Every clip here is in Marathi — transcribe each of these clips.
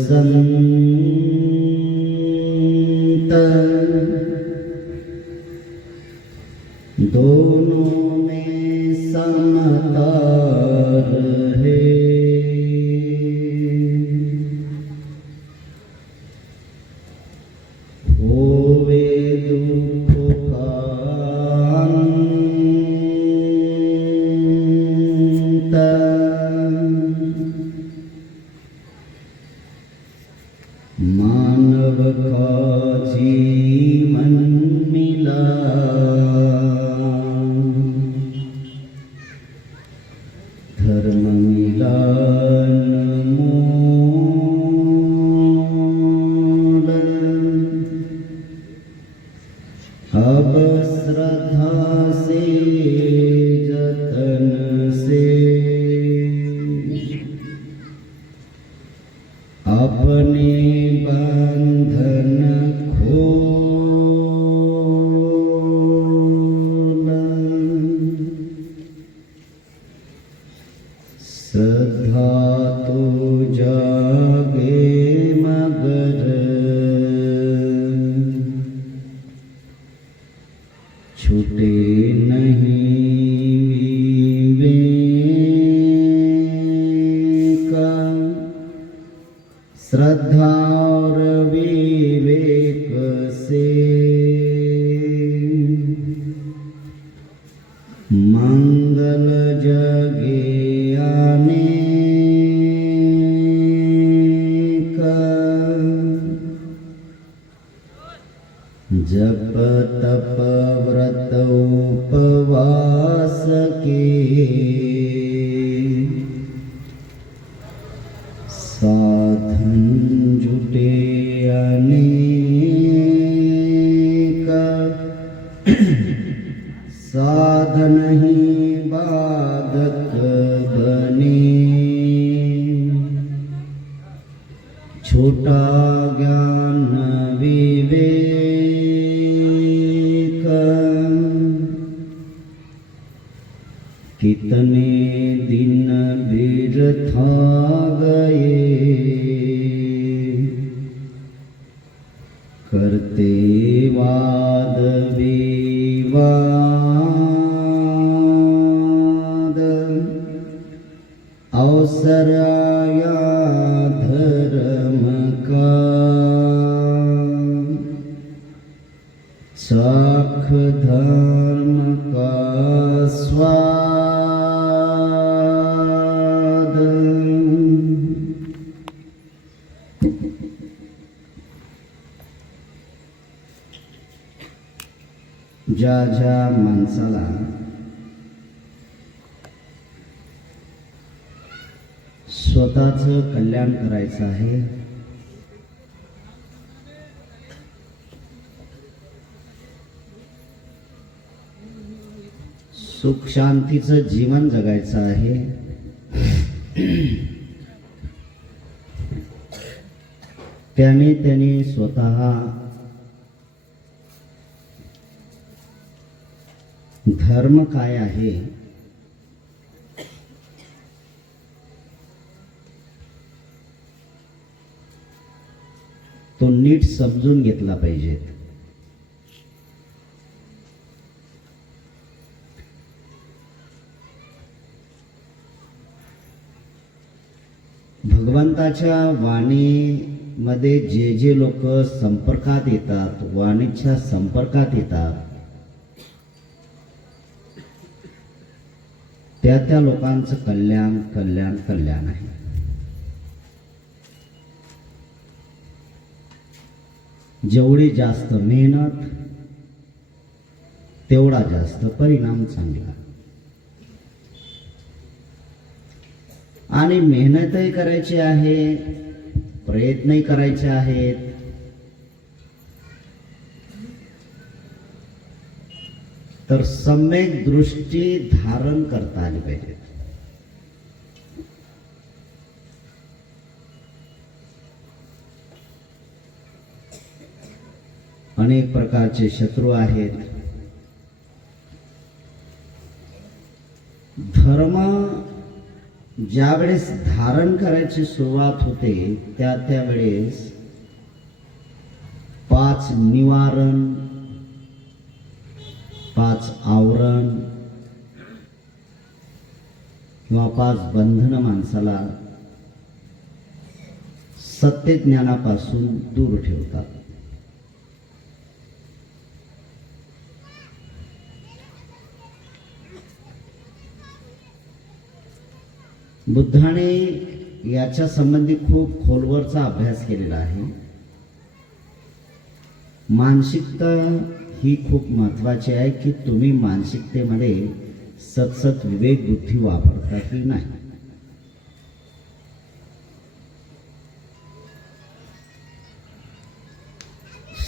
संत दोनों में समता रहे। होवे दुख का अंत, मानव का जीवन मिला। धर्म मिला अनमोल, अब श्रद्धा से जतन से अपने बंधन खोल। श्रद्धा तो जागे मगर छूटे नहीं विवेक। श्रद्धा और विवेक से मंगल जगे अनेक। जप तप व्रत उपवास के साधन जुटे अनेक। साधन ही बाधक बने, छोटा ज्ञान विवेक। कितने दिन बिरथा गए करते वाद विवाद। अवसर आया धर्म का, साख धर्म का स्वाद। ज्या ज्या माणसाला स्वतःचं कल्याण करायचं आहे, सुख शांतीचं जीवन जगायचं आहे, त्याने स्वतः धर्म काय आहे तो नीट समजून घेतला पाहिजे। भगवंताच्या वाणीमध्ये जे जे लोक संपर्कात येतात, वाणीच्या संपर्कात येतात, त्या लोकांचं कल्याण कल्याण कल्याण आहे। जेवढी जास्त मेहनत तेवढा जास्त परिणाम चांगला। आणि मेहनतही करायची आहे, प्रयत्नही करायचे आहेत, तर सम्यक दृष्टी धारण करता आली पाहिजे। अनेक प्रकारचे शत्रू आहेत। धर्म ज्यावेळेस धारण करायची सुरुवात होते त्यावेळेस 5 निवारण, 5 आवरण किंवा 5 बंधन माणसाला सत्य ज्ञानापासून दूर ठेवतात. बुद्धाने याच्या संबंधी खूप खोलवरचा अभ्यास केलेला आहे. मानसिकता ही खूप महत्त्वाची आहे की तुम्ही मानसिकतेमध्ये सतत विवेक बुद्धी वापरता की नाही.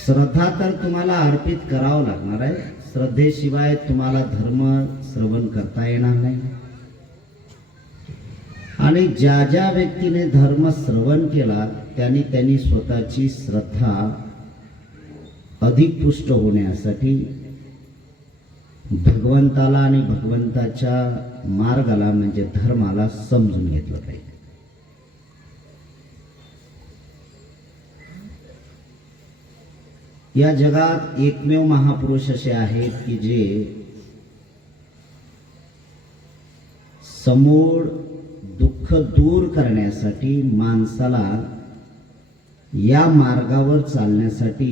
श्रद्धा तर तुम्हाला अर्पित करावं लागणार आहे. श्रद्धेशिवाय तुम्हाला धर्म श्रवण करता येणार नाही. आणि ज्या व्यक्तीने धर्म श्रवण केला त्यांनी स्वतःची श्रद्धा अधिक पुष्ट होण्यासाठी भगवंताला आणि भगवंताच्या मार्गाला म्हणजे धर्माला समजून घेतलं पाहिजे. या जगात एकमेव महापुरुष असे आहेत की जे समूळ दुःख दूर करण्यासाठी माणसाला या मार्गावर चालण्यासाठी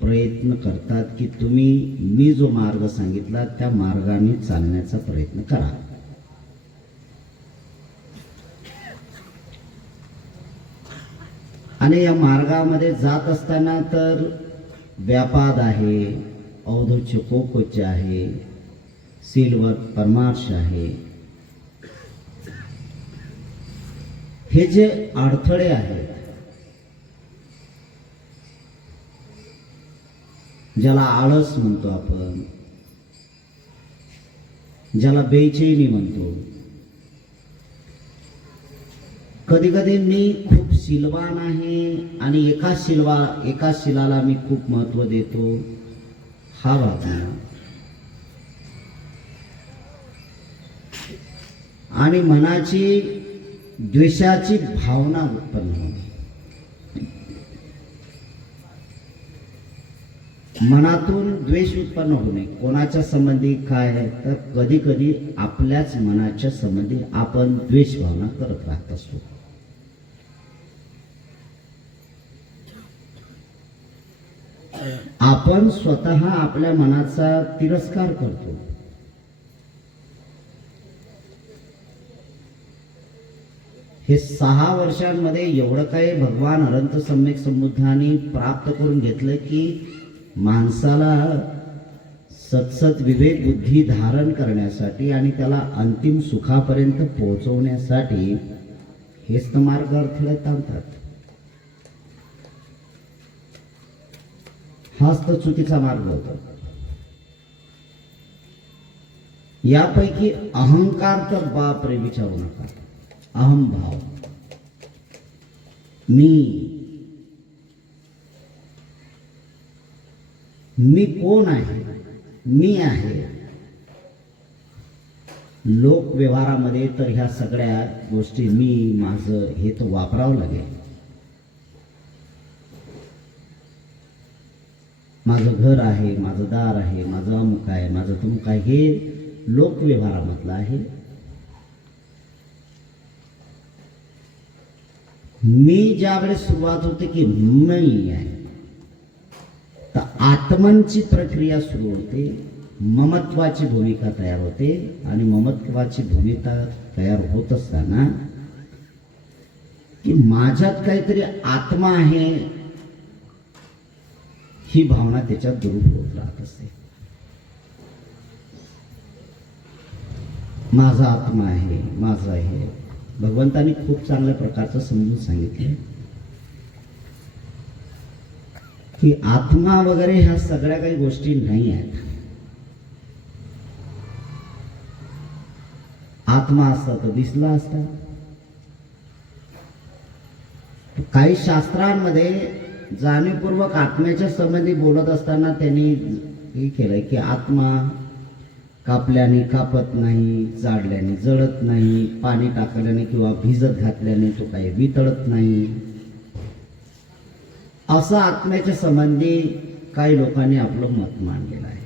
प्रयत्न करतात की तुम्ही मी जो मार्ग सांगितला त्या मार्गाने चालण्याचा प्रयत्न करा. आणि या मार्गामध्ये जात असताना तर व्यापाद आहे, औधोच्य कोकोच आहे, सिल्वर परमार्श आहे. हे जे अडथळे आहेत, ज्याला आळस म्हणतो आपण, ज्याला बेचैनी म्हणतो. कधी कधी मी खूप शीलवान आहे आणि एका शिलाला मी खूप महत्व देतो, हा भाग नाही. आणि मनाची द्वेषाची भावना उत्पन्न होते. मनातून द्वेष उत्पन्न होणे कोणाच्या संबंधी काय आहे तर कधी कधी आपल्याच मनाच्या संबंधी आपण द्वेष भावना करत राहत असतो. आपण स्वतः आपल्या मनाचा तिरस्कार करतो. हे 6 वर्षांमध्ये एवढं काही भगवान अनंत सम्यक संबुद्धांनी प्राप्त करून घेतलं की माणसाला सतसत विवेक बुद्धी धारण करण्यासाठी आणि त्याला अंतिम सुखापर्यंत पोहोचवण्यासाठी हेच तर मार्ग अडथळे आणतात. हाच तर चुकीचा मार्ग होता. यापैकी अहंकार तर बापरे विचारू नका. अहंभाव, मी कोण आहे, मी आहे. लोक व्यवहारामध्ये तर ह्या सगळ्या गोष्टी मी माझं हे तर वापरावं लागेल. माझं घर आहे, माझं दार आहे, माझं अमुक आहे, माझं तमुक आहे, हे लोक व्यवहारामधलं आहे. मी ज्यावेळेस सुरुवात होते की मी आहे तर आत्मनची प्रक्रिया सुरू होते. ममत्वाची भूमिका तयार होते आणि ममत्वाची भूमिका तयार होत असताना की माझ्यात काहीतरी आत्मा आहे ही भावना त्याच्यात दुरूप होत राहत असते. माझा आत्मा आहे, माझा आहे. भगवंतांनी खूप चांगल्या प्रकारचं समजून सांगितलं की आत्मा वगैरे ह्या सगळ्या काही गोष्टी नाही आहेत. आत्मा असता तर दिसला असता. काही शास्त्रांमध्ये जाणीवपूर्वक आत्म्याच्या संबंधी बोलत असताना त्यांनी हे केलंय की आत्मा कापल्याने कापत नाही, जाडल्याने जळत नाही, पाणी टाकल्याने किंवा भिजत घातल्याने तो काही वितळत नाही. असं आत्म्याच्या संबंधी काही लोकांनी आपलं मत मांडलेलं आहे.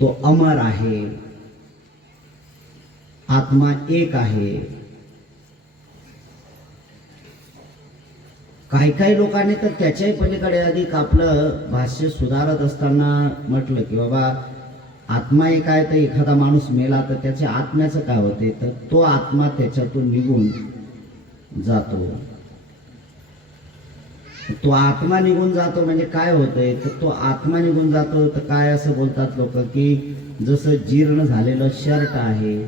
तो अमर आहे, आत्मा एक आहे. काही काही लोकांनी तर त्याच्याही पलीकडे अधिक आपलं भाष्य सुधारत असताना म्हटलं की बाबा आत्मा एक आहे, तर एखादा माणूस मेला तर त्याच्या आत्म्याचं काय होते, तर तो आत्मा त्याच्यातून निघून जातो. तो आत्मा निघून जातो म्हणजे काय होतंय, तर तो आत्मा निघून जातो तर काय असं बोलतात लोक की जसं जीर्ण झालेलं शर्ट आहे,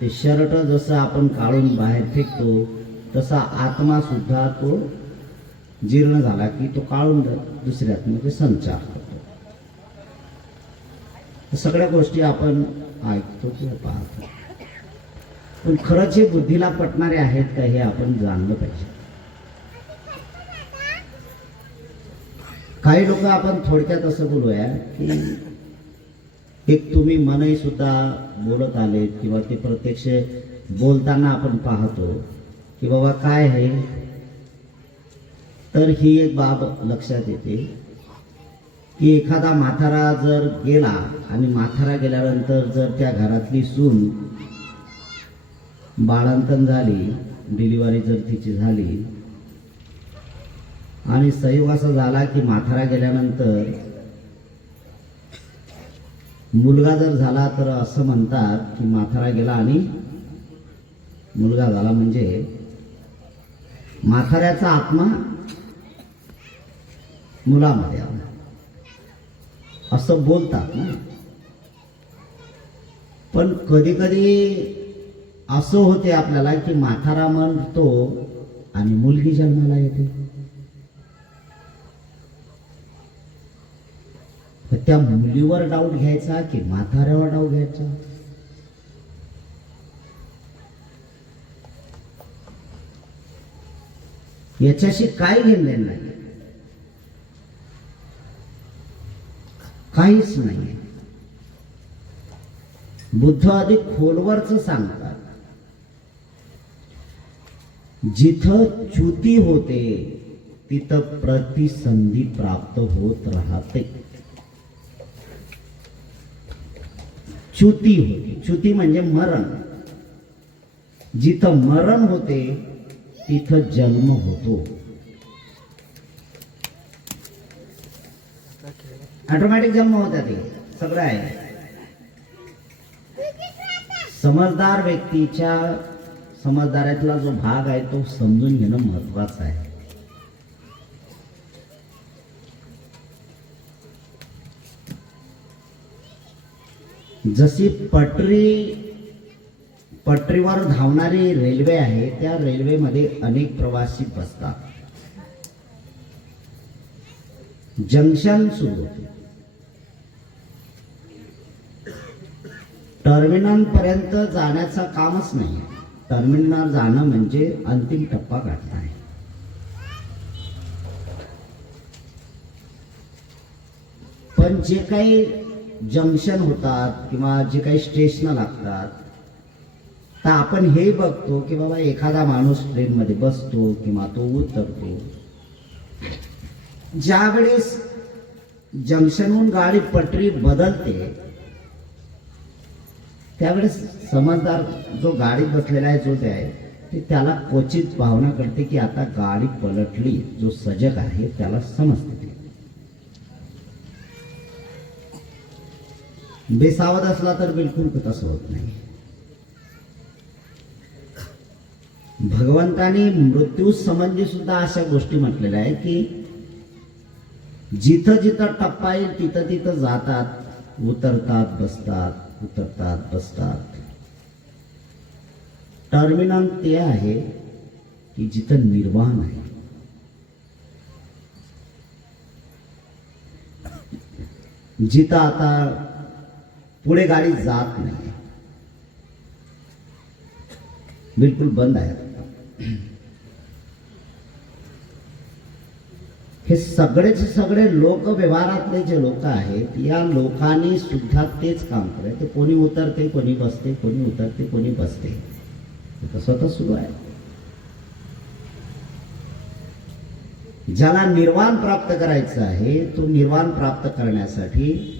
ते शर्ट जसं आपण काढून बाहेर फेकतो तसा आत्मा सुद्धा तो जीर्ण झाला की तो काढून दुसऱ्यात म्हणजे संचार करतो. सगळ्या गोष्टी आपण ऐकतो किंवा पाहतो, पण खरंच हे बुद्धीला पटणारे आहेत का हे आपण जाणलं पाहिजे. काही लोक आपण थोडक्यात असं बोलूया की एक तुम्ही मनही सुद्धा बोलत आले किंवा ते प्रत्यक्ष बोलताना आपण पाहतो की बाबा काय आहे, तर ही एक बाब लक्षात येते की एखादा म्हातारा जर गेला आणि म्हातारा गेल्यानंतर जर त्या घरातली सून बाळंतन झाली, डिलिव्हरी जर तिची झाली आणि संयोग असा झाला की म्हातारा गेल्यानंतर मुलगा जर झाला तर असं म्हणतात की म्हातारा गेला आणि मुलगा झाला, म्हणजे म्हाताऱ्याचा आत्मा मुलामध्ये आला असं बोलतात ना. पण कधी कधी असं होते आपल्याला की म्हातारा म्हणतो आणि मुलगी जन्माला येते. त्या मुलीवर डाऊट घ्यायचा की म्हाताऱ्यावर डाऊट घ्यायचा, याच्याशी काय घेणं नाही, काहीच नाही. बुद्ध अधिक खोलवरच सांगतात, जिथं च्युती होते तिथं प्रतिसंधी प्राप्त होत राहते. च्युती होते, च्युती म्हणजे मरण. जिथं मरण होते तिथं जन्म होतो. ऑटोमॅटिक जन्म होता, ते सगळं आहे. समजदार व्यक्तीच्या समजदारातला जो भाग आहे तो समजून घेणं महत्वाचं आहे. जशी पटरीवर धावणारी रेल्वे आहे, त्या रेल्वेमध्ये अनेक प्रवासी बसतात. जंक्शन सुरू होते, टर्मिनल पर्यंत जाण्याचं कामच नाही. टर्मिनल जाणं म्हणजे अंतिम टप्पा गाठणं आहे. पण जे काही जंक्शन होतात किंवा जे काही स्टेशन लागतात, तर आपण हे बघतो की बाबा एखादा माणूस ट्रेनमध्ये बसतो किंवा तो उतरतो. ज्यावेळेस जंक्शनहून गाडी पटरी बदलते त्यावेळेस समजदार जो गाडीत बसलेला आहे, जो ते आहे, ते त्याला क्वचित भावना करते की आता गाडी पलटली. जो सजग आहे त्याला समजते. बेसावध असला तर बिलकुल तसं होत नाही. भगवंतानी मृत्यू संबंधी सुद्धा अशा गोष्टी म्हटलेल्या आहेत की जिथं जिथं टप्पा येईल तिथं तिथं जातात, उतरतात, बसतात, उतरतात, बसतात. टर्मिनल ते आहे की जिथं निर्वाण आहे. जिथं आता पुढे गाडी जात नाही, बिलकुल बंद आहे. हे सगळेचे सगळे लोक व्यवहारातले जे लोक आहेत या लोकांनी सुद्धा तेच काम करायचं. कोणी उतरते कोणी बसते, कोणी उतरते कोणी बसते, हे स्वतः सुरू आहे. ज्याला निर्वाण प्राप्त करायचं आहे तो निर्वाण प्राप्त करण्यासाठी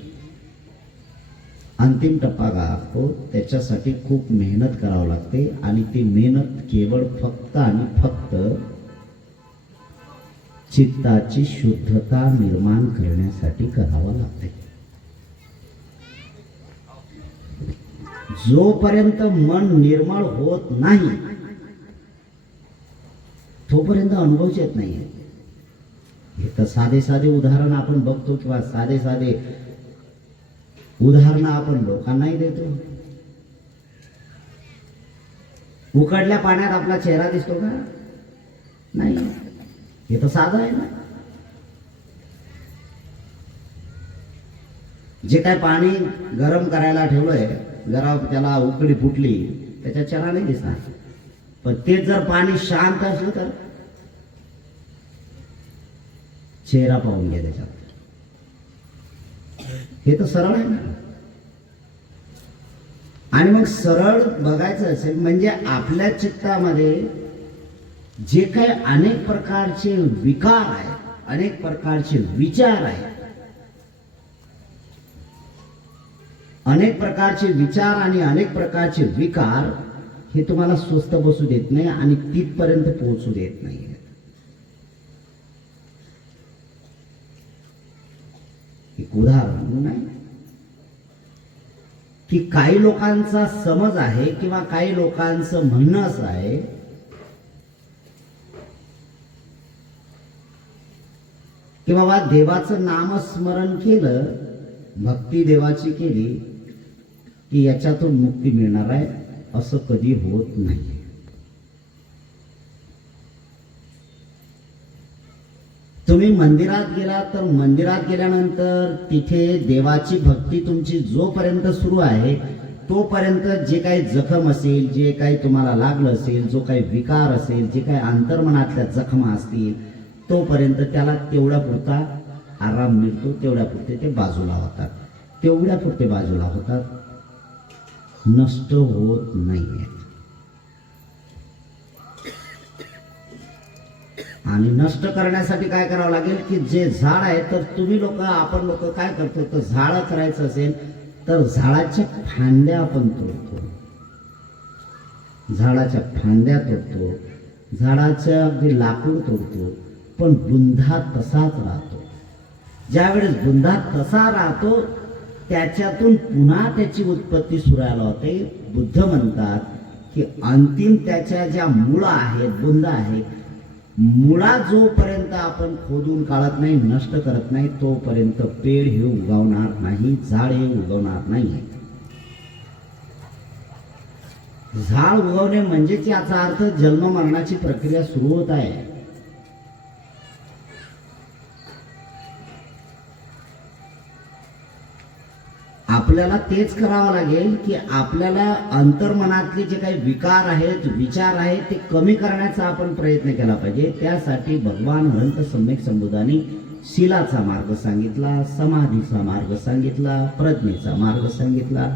अंतिम टप्पा गाठतो. त्याच्यासाठी खूप मेहनत करावी लागते आणि ती मेहनत केवळ फक्त आणि फक्त चित्ताची शुद्धता निर्माण करण्यासाठी करावं लागते. जोपर्यंत मन निर्मळ होत नाही तोपर्यंत अनुभवच येत नाही. हे तर साधे साधे उदाहरण आपण बघतो किंवा साधे साधे उदाहरणं आपण लोकांनाही देतो. उकळल्या पाण्यात आपला चेहरा दिसतो का? नाही. हे तर साधं आहे ना. जे काय पाणी गरम करायला ठेवलंय, जरा त्याला उकळी फुटली त्याच्या चेहरा नाही दिसणार. पण तेच जर पाणी शांत असलं तर चेहरा पाहून घ्या त्याच्यात. हे तर सरळ आहे ना. आणि मग सरळ बघायचं असेल म्हणजे आपल्या चित्तामध्ये जे काही अनेक प्रकारचे विकार आहेत, अनेक प्रकारचे विचार आहेत, अनेक प्रकारचे विचार आणि अनेक प्रकारचे विकार हे तुम्हाला स्वस्थ बसू देत नाही आणि तिथपर्यंत पोहोचू देत नाही. एक उदाहरण नाही की काही लोकांचा समज आहे किंवा काही लोकांचं म्हणणं असं आहे की बाबा देवाचं नामस्मरण केलं, भक्ती देवाची केली की याच्यातून मुक्ती मिळणार आहे. असं कधी होत नाही. तुम्ही मंदिरात गेला तर मंदिरात गेल्यानंतर तिथे देवाची भक्ती तुमची जोपर्यंत सुरू आहे तोपर्यंत जे काही जखम असेल, जे काही तुम्हाला लागलं असेल, जो काही विकार असेल, जे काही अंतर्मनातल्या जखमा असतील तोपर्यंत त्याला तेवढ्या पुरता आराम मिळतो, तेवढ्या पुरते ते बाजूला होतात, तेवढ्या पुरते बाजूला होतात, नष्ट होत नाहीये. आणि नष्ट करण्यासाठी काय करावं लागेल की जे झाड आहे तर तुम्ही लोक आपण लोक काय करतो तर झाड करायचं असेल तर झाडाच्या फांद्या आपण तोडतो, झाडाच्या फांद्या तोडतो, झाडाचं अगदी लाकूड तोडतो, पण बुंधा तसाच राहतो. ज्यावेळेस बुंधा तसा राहतो त्याच्यातून पुन्हा त्याची उत्पत्ती सुरायला होते. बुद्ध म्हणतात की अंतिम त्याच्या ज्या मुळा आहेत, बुंदा आहेत, मुळा जोपर्यंत आपण खोदून काढत नाही, नष्ट करत नाही तोपर्यंत पेड हे उगवणार नाही, झाड हे उगवणार नाही. झाड उगवणे म्हणजेच याचा अर्थ जन्म मरणाची प्रक्रिया सुरू होत आहे. आपल्याला तेच करावं लागेल की आपल्याला अंतर्मनातले जे काही विकार आहेत, विचार आहेत ते कमी करण्याचा आपण प्रयत्न केला पाहिजे. त्यासाठी भगवान अनंत सम्यक संबुधांनी शीलाचा मार्ग सांगितला, समाधीचा मार्ग सांगितला, प्रज्ञेचा मार्ग सांगितला,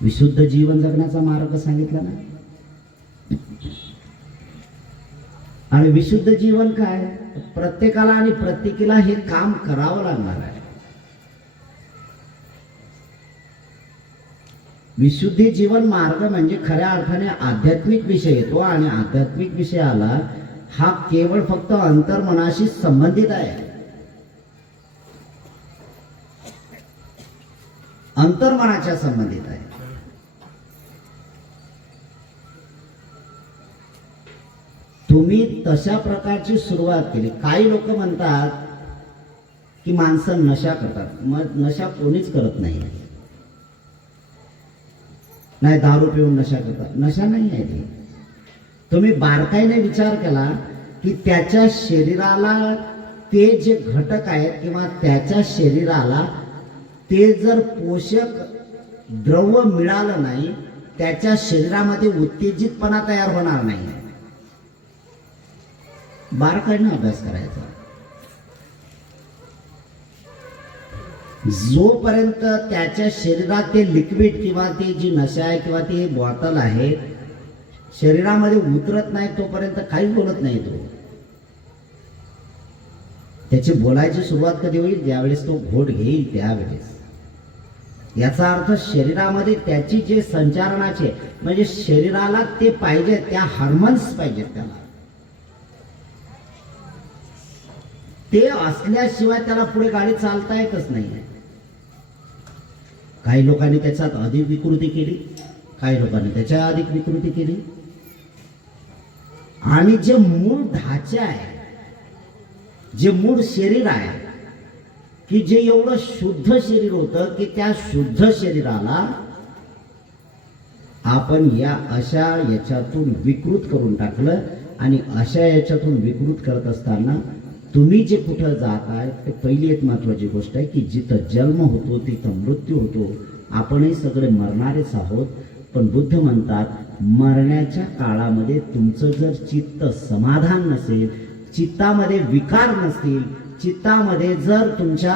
विशुद्ध जीवन जगण्याचा मार्ग सांगितला ना. आणि विशुद्ध जीवन काय? प्रत्येकाला आणि प्रत्येकीला हे काम करावं लागणार आहे. विशुद्धी जीवन मार्ग म्हणजे खऱ्या अर्थाने आध्यात्मिक विषय येतो आणि आध्यात्मिक विषयाला हा केवळ फक्त अंतर्मनाशी संबंधित आहे. अंतर्मनाच्या संबंधित आहे. तुम्ही तशा प्रकारची सुरुवात केली. काही लोक म्हणतात की माणसं नशा करतात. मग नशा कोणीच करत नाही. नाही दारू पिऊन नशा करतात, नशा नाही आहे ती. तुम्ही बारकाईने विचार केला की त्याच्या शरीराला ते जे घटक आहेत किंवा त्याच्या शरीराला ते जर पोषक द्रव्य मिळालं नाही त्याच्या शरीरामध्ये उत्तेजितपणा तयार होणार नाही. बारकाईने अभ्यास करायचा. जोपर्यंत त्याच्या शरीरात ते लिक्विड किंवा ते जी नशा आहे किंवा ती बॉटल आहे शरीरामध्ये उतरत नाही तोपर्यंत काहीच बोलत नाही तो. त्याची बोलायची सुरुवात कधी होईल? ज्यावेळेस तो घोट घेईल त्यावेळेस. याचा अर्थ शरीरामध्ये त्याची जे संचारणाचे म्हणजे शरीराला ते पाहिजे, त्या हार्मोन्स पाहिजेत त्याला, ते असल्याशिवाय त्याला पुढे गाडी चालता येतच नाही. काही लोकांनी त्याच्यात अधिक विकृती केली, काही लोकांनी त्याच्या अधिक विकृती केली. आणि जे मूळ ढाचे आहे, जे मूळ शरीर आहे की जे एवढं शुद्ध शरीर होतं की त्या शुद्ध शरीराला आपण या अशा याच्यातून विकृत करून टाकलं. आणि अशा याच्यातून विकृत करत असताना तुम्ही जे कुठं जात आहे ते पहिली एक महत्वाची गोष्ट आहे की जिथं जन्म होतो तिथं मृत्यू होतो. आपणही सगळे मरणारेच आहोत. पण बुद्ध म्हणतात मरण्याच्या काळामध्ये तुमचं जर चित्त समाधान नसेल, चित्तामध्ये विकार नसतील, चित्तामध्ये जर तुमच्या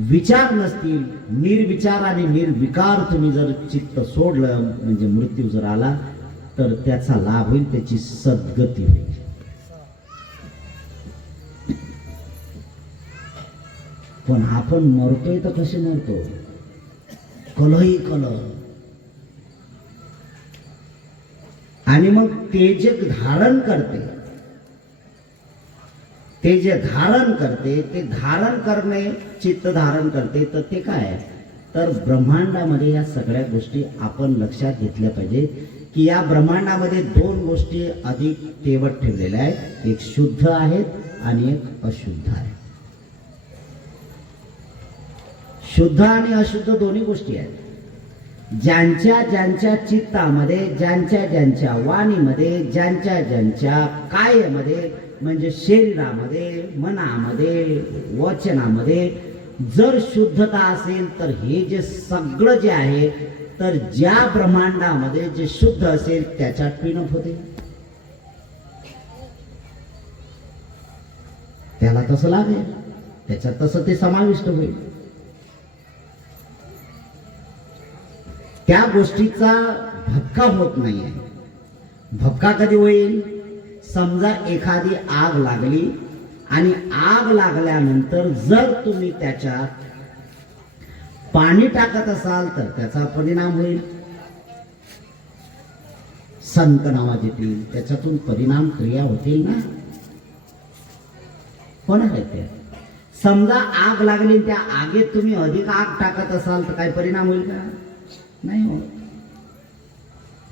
विचार नसतील, निर्विचार आणि निर्विकार तुम्ही जर चित्त सोडलं म्हणजे मृत्यू जर आला तर त्याचा लाभ होईल, त्याची सद्गती होईल. पण आपण मरतोय तर कसे मरतो? कलही कलह. आणि मग ते जे धारण करते, ते जे धारण करते, ते धारण करणे, चित्त धारण करते, तर ते काय? तर ब्रह्मांडामध्ये या सगळ्या गोष्टी आपण लक्षात घेतल्या पाहिजे की या ब्रह्मांडामध्ये दोन गोष्टी अधिक तेवत ठेवलेल्या आहेत. एक शुद्ध आहेत आणि एक अशुद्ध आहे. शुद्ध आणि अशुद्ध दोन्ही गोष्टी आहेत. ज्यांच्या ज्यांच्या चित्तामध्ये, ज्यांच्या ज्यांच्या वाणीमध्ये, ज्यांच्या ज्यांच्या कायेमध्ये म्हणजे शरीरामध्ये, मनामध्ये, वचनामध्ये जर शुद्धता असेल तर हे जे सगळं जे आहे तर ज्या ब्रह्मांडामध्ये जे शुद्ध असेल त्याच्यात पिणप होते. त्याला तसं लागेल, त्याच्यात तसं ते समाविष्ट होईल. त्या गोष्टीचा भपका होत नाहीये. भपका कधी होईल? समजा एखादी आग लागली आणि आग लागल्यानंतर जर तुम्ही त्याच्यात पाणी टाकत असाल तर त्याचा परिणाम होईल. संक नावाचे येतील, त्याच्यातून परिणाम क्रिया होतील ना, होणार आहे ते. समजा आग लागली, त्या आगीत तुम्ही अधिक आग टाकत असाल तर काय परिणाम होईल का? नाही होत,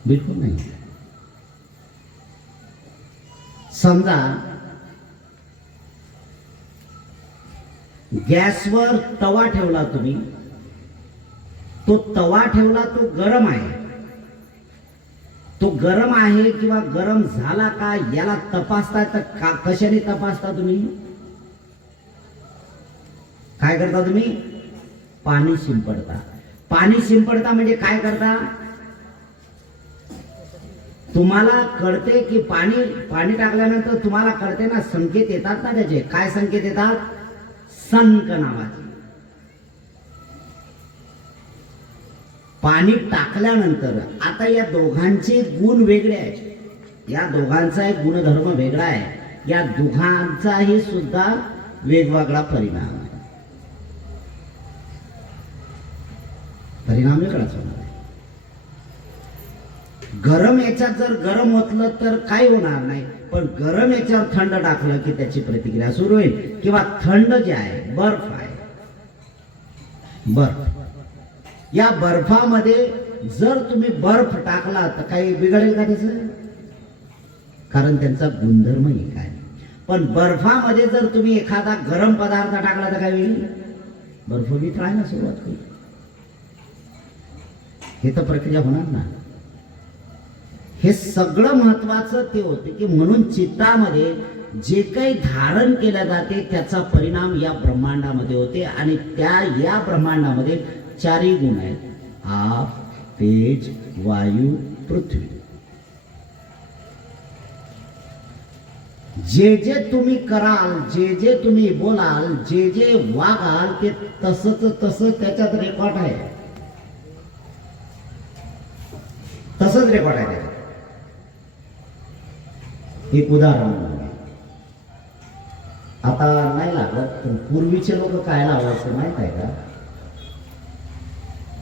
बिलकुल नाही. समजा गॅसवर तवा ठेवला तुम्ही, तो तवा ठेवला, तो गरम आहे, तो गरम आहे किंवा गरम झाला का याला तपासता तर कशाने तपासता तुम्ही? काय करता तुम्ही? पाणी शिंपडता. पाणी शिंपडता म्हणजे काय करता? तुम्हाला कळते की पाणी पाणी टाकल्यानंतर तुम्हाला कळते ना, संकेत येतात ना त्याचे. काय संकेत येतात? संक नावाचे. पाणी टाकल्यानंतर आता या दोघांचे गुण वेगळे आहेत, या दोघांचा एक गुणधर्म वेगळा आहे, या दोघांचाही सुद्धा वेगवेगळा परिणाम आहे. परिणाम वेगळाच होणार आहे. गरम याच्यात जर गरम होतलं तर काही होणार नाही, पण गरम याच्यावर थंड टाकलं की त्याची प्रतिक्रिया सुरू होईल. किंवा थंड जे आहे, बर्फ आहे, बर्फ, या बर्फामध्ये जर तुम्ही बर्फ टाकला तर काही बिघडेल का त्याचं? कारण त्यांचा गुणधर्म एक आहे. पण बर्फामध्ये जर तुम्ही एखादा गरम पदार्थ टाकला तर काय होईल? बर्फ वितळायला सुरुवात होईल. हे तर प्रक्रिया होणार ना. हे सगळं महत्वाचं ते होते की म्हणून चित्तामध्ये जे काही धारण केलं जाते त्याचा परिणाम या ब्रह्मांडामध्ये होते. आणि त्या या ब्रह्मांडामध्ये चारही गुण आहेत: आप, तेज, वायू, पृथ्वी. जे जे तुम्ही कराल, जे जे तुम्ही बोलाल, जे जे वागाल, ते तसंच त्याच्यात रेकॉर्ड आहे. तसंच रेकॉर्ड आहे त्याच्यात. एक उदाहरण आता नाही लागत, पण पूर्वीचे लोक काय लावायचे माहित आहे का?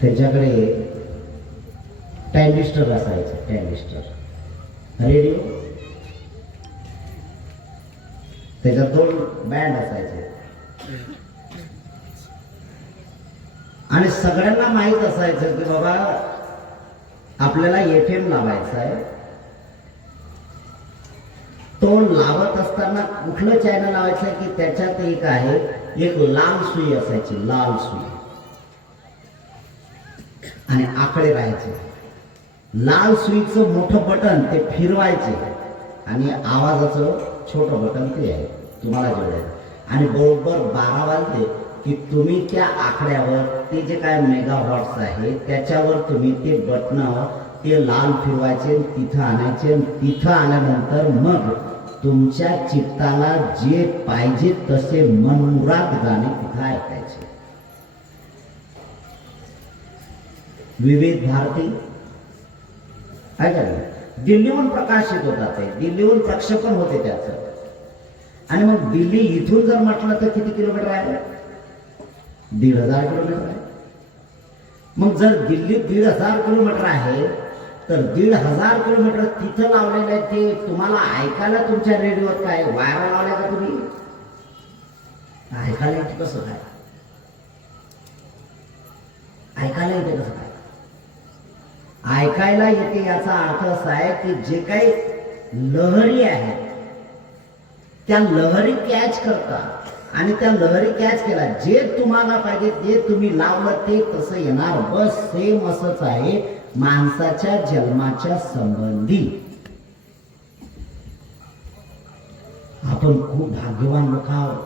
त्यांच्याकडे टॅलिस्टर असायचं. टॅलिस्टर रेडिओ, त्याच्यात 2 बँड असायचे आणि सगळ्यांना माहित असायचं की बाबा आपल्याला FM लावायचा आहे. तो लावत असताना कुठलं चॅनल लावायचं की त्याच्यात एक आहे, एक लाल सुई असायची, लाल सुई, आणि आकडे राहायचे. लाल सुईचं मोठं बटन ते फिरवायचे आणि आवाजाचं छोटं बटन ते आहे तुम्हाला जेवढे, आणि बरोबर 12 वाजले की तुम्ही त्या आकड्यावर ते जे काय मेगावॉट्स आहे त्याच्यावर तुम्ही ते बटन ते लाल फिरवायचे, तिथं आणायचे. तिथं आल्यानंतर मग तुमच्या चित्ताला जे पाहिजे तसे मनमुराद गाणे तिथं ऐकायचे. विविध भारती ऐकायला दिल्लीहून प्रकाशित होतात, ते दिल्लीहून प्रक्षेपण होते त्याचं. आणि मग दिल्ली इथून जर म्हटलं तर किती किलोमीटर आहे? 1,500 किलोमीटर आहे. मग जर दिल्लीत 1,500 किलोमीटर आहे तर 1,500 किलोमीटर तिथं लावलेलं आहे. ते तुम्हाला ऐकायला तुमच्या रेडिओत काय वायरा लावल्या का? तुम्ही ऐकायला येते कसं काय? ऐकायला येते कसं काय? ऐकायला येते याचा अर्थ असा आहे की जे काही लहरी आहेत त्या लहरी कॅच करतात, आणि त्या लहरी कॅच केला, जे तुम्हाला पाहिजे जे तुम्ही लावलं ते तसं येणार. बस सेम असंच आहे माणसाच्या जन्माच्या संबंधी. आपण खूप भाग्यवान लोक आहोत,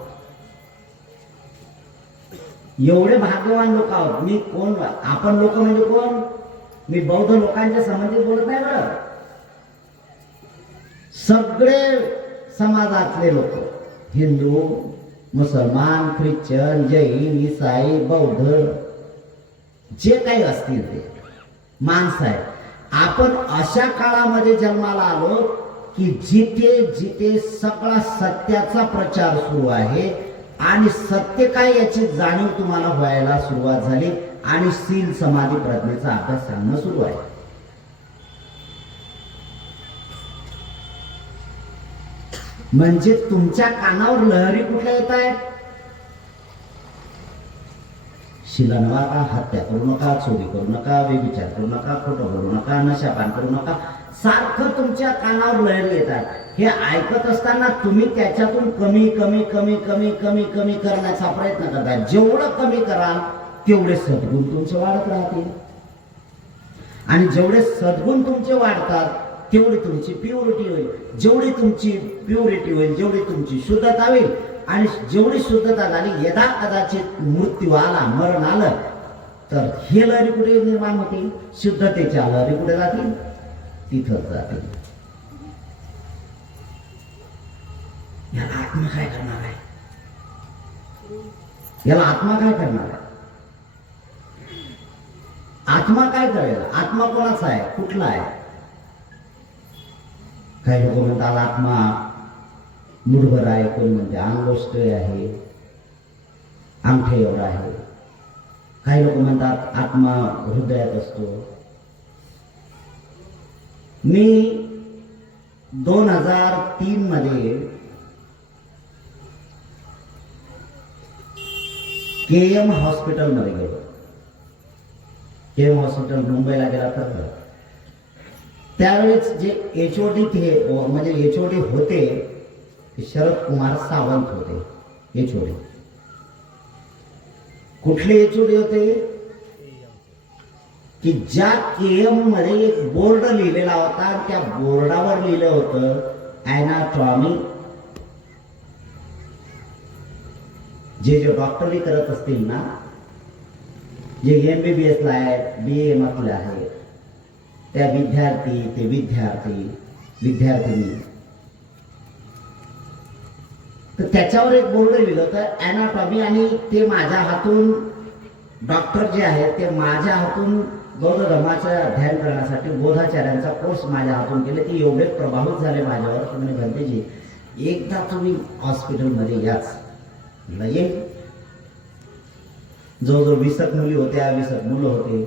एवढे भाग्यवान लोक आहोत. मी कोण? आपण लोक म्हणजे कोण? मी बौद्ध लोकांच्या संबंधित बोलत नाही बरं, सगळे समाजातले लोक, हिंदू, मुसलमान, ख्रिश्चन, जैन, ईसाई, बौद्ध, जे काही असतील ते माणसं आहेत. आपण अशा काळामध्ये जन्माला आलो की जिथे जिथे सगळा सत्याचा प्रचार सुरू आहे आणि सत्य काय याची जाणीव तुम्हाला व्हायला सुरुवात झाली, आणि सील समाधी प्रज्ञेचा अभ्यास सांगणं सुरू आहे. म्हणजे तुमच्या कानावर लहरी कुठल्या येत आहेत? शिला नका, हत्या करू नका, चोरी करू नका, व्यभिचार करू नका, खोटं बोलू नका, नशापान करू नका, सारखं तुमच्या कानावर लहरी येतात. हे ऐकत असताना तुम्ही त्याच्यातून कमी कमी कमी कमी कमी कमी करण्याचा प्रयत्न करता. जेवढं कमी कराल तेवढे सद्गुण तुमचे वाढत राहतील, आणि जेवढे सद्गुण तुमचे वाढतात तेवढी तुमची प्युरिटी होईल. जेवढी तुमची प्युरिटी होईल जेवढी तुमची शुद्धता होईल, आणि जेवढी शुद्धता झाली, यदा कदाचित मृत्यू आला, मरण आलं, तर हे लहरी कुठे निर्माण होतील? शुद्धतेच्या लहरी कुठे जातील? तिथंच जातील. याला आत्मा काय करणार आहे? याला आत्मा काय करणार आहे? आत्मा काय करेल? आत्मा कोणाचा आहे? कुठला आहे? काही लोक म्हणतात आत्मा मुठभर आहे, कोण म्हणते अंगोष्ठ आहे, अंगठे एवढा आहे. काही लोक म्हणतात आत्मा हृदयात असतो. मी 2003 मध्ये KM हॉस्पिटल मध्ये गेलो. KM हॉस्पिटल मुंबईला गेला तर त्यावेळेस जे HOD थे, म्हणजे HOD होते शरद कुमार सावंत होते. HOD कुठले HOD होते? की ज्या KM मध्ये एक बोर्ड लिहिलेला होता, त्या बोर्डावर लिहिलं होतं ॲनाटॉमी. जे डॉक्टरी करत असतील ना, जे MBBS ला आहेत, BAMS ला आहेत, त्या विद्यार्थी, ते विद्यार्थी, विद्यार्थिनी तर त्याच्यावर एक बोर्ड लिहिलं होतं ॲनाटॉमी, आणि ते माझ्या हातून डॉक्टर जे आहेत ते माझ्या हातून बौद्ध धर्माचं ध्यान करण्यासाठी बोधाचार्यांचा कोर्स माझ्या हातून केले. ते एवढे प्रभावित झाले माझ्यावर की म्हणे भंतेजी एकदा तुम्ही हॉस्पिटलमध्ये याच. येईल. जवळजवळ 20 मुली होत्या, 20 मुलं होते,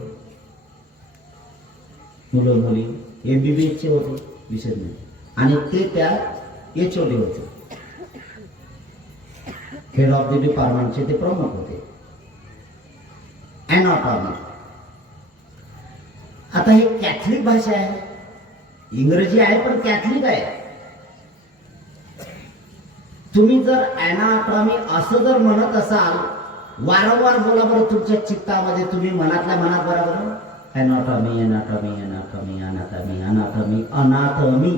मुलं मुली MBBSचे होते 20 मुली, आणि ते त्या HOD होते, हेड ऑफ द डिपार्टमेंटचे ते प्रमुख होते. ॲनाटॉमी. आता हे कॅथलिक भाषा आहे, इंग्रजी आहे पण कॅथलिक आहे. तुम्ही जर ॲनाटॉमी असं जर म्हणत असाल, वारंवार बोला बरं तुमच्या चित्तामध्ये, तुम्ही मनातल्या मनात बरोबर anatomy anatomy anatomy anatomy anatomy anatomy.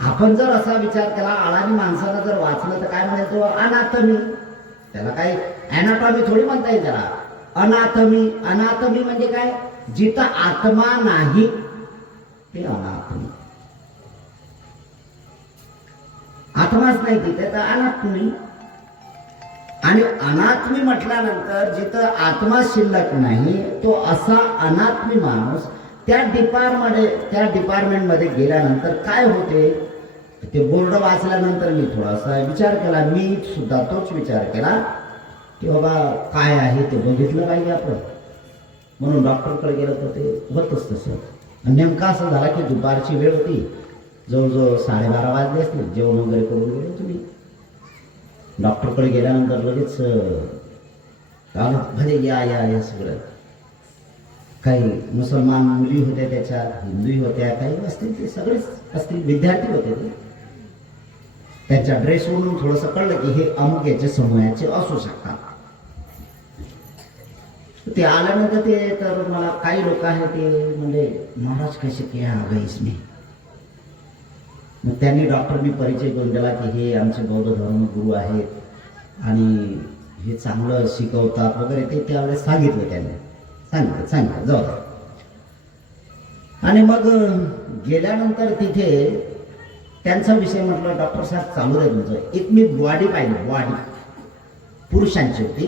आपण जर असा विचार केला, अडाणी माणसाला जर वाचलं तर काय म्हणायचं, अनाटॉमी. त्याला काय ॲनाटॉमी थोडी म्हणता येईल त्याला, अनाटॉमी. अनाटॉमी म्हणजे काय, जिथं आत्मा नाही ते अनाटॉमी. आत्माच नाही तिथे तर अनात्मी. आणि अनात्मी म्हटल्यानंतर जिथं आत्मा शिल्लक नाही तो असा अनात्मी माणूस त्या डिपार्टमेंटमध्ये गेल्यानंतर काय होते, ते बोर्ड वाचल्यानंतर मी थोडासा विचार केला. मी सुद्धा तोच विचार केला की बाबा काय आहे ते बघितलं पाहिजे आपण, म्हणून डॉक्टरकडे गेलं तर ते होतच तसं. नेमका असं झाला की दुपारची वेळ होती, जवळजवळ 12:30 वाजले असतील. जेवण वगैरे करून गेलो तुम्ही. डॉक्टरकडे गेल्यानंतर लगेच भले या सगळं. काही मुसलमान मुली होत्या, त्याच्यात हिंदूही होत्या, काही असतील, ते सगळेच असतील, विद्यार्थी होते ते. त्यांच्या ड्रेसवरून थोडंसं कळलं की हे अमुक याचे समूहाचे असू शकतात. ते आल्यानंतर ते तर मला काही लोक आहेत ते म्हणजे महाराज कैसे क्या आ गए इसमें. मग त्यांनी डॉक्टरनी परिचय करून दिला की हे आमचे बौद्ध धर्मगुरू आहेत आणि हे चांगलं शिकवतात वगैरे. ते त्यावेळेस सांगितलं त्यांनी, सांगितलं जाऊ द्या. आणि मग गेल्यानंतर तिथे त्यांचा विषय म्हटलं, डॉक्टर साहेब चालू आहे तुमचं. एक मी बॉडी पाहिली, बॉडी पुरुषांची होती.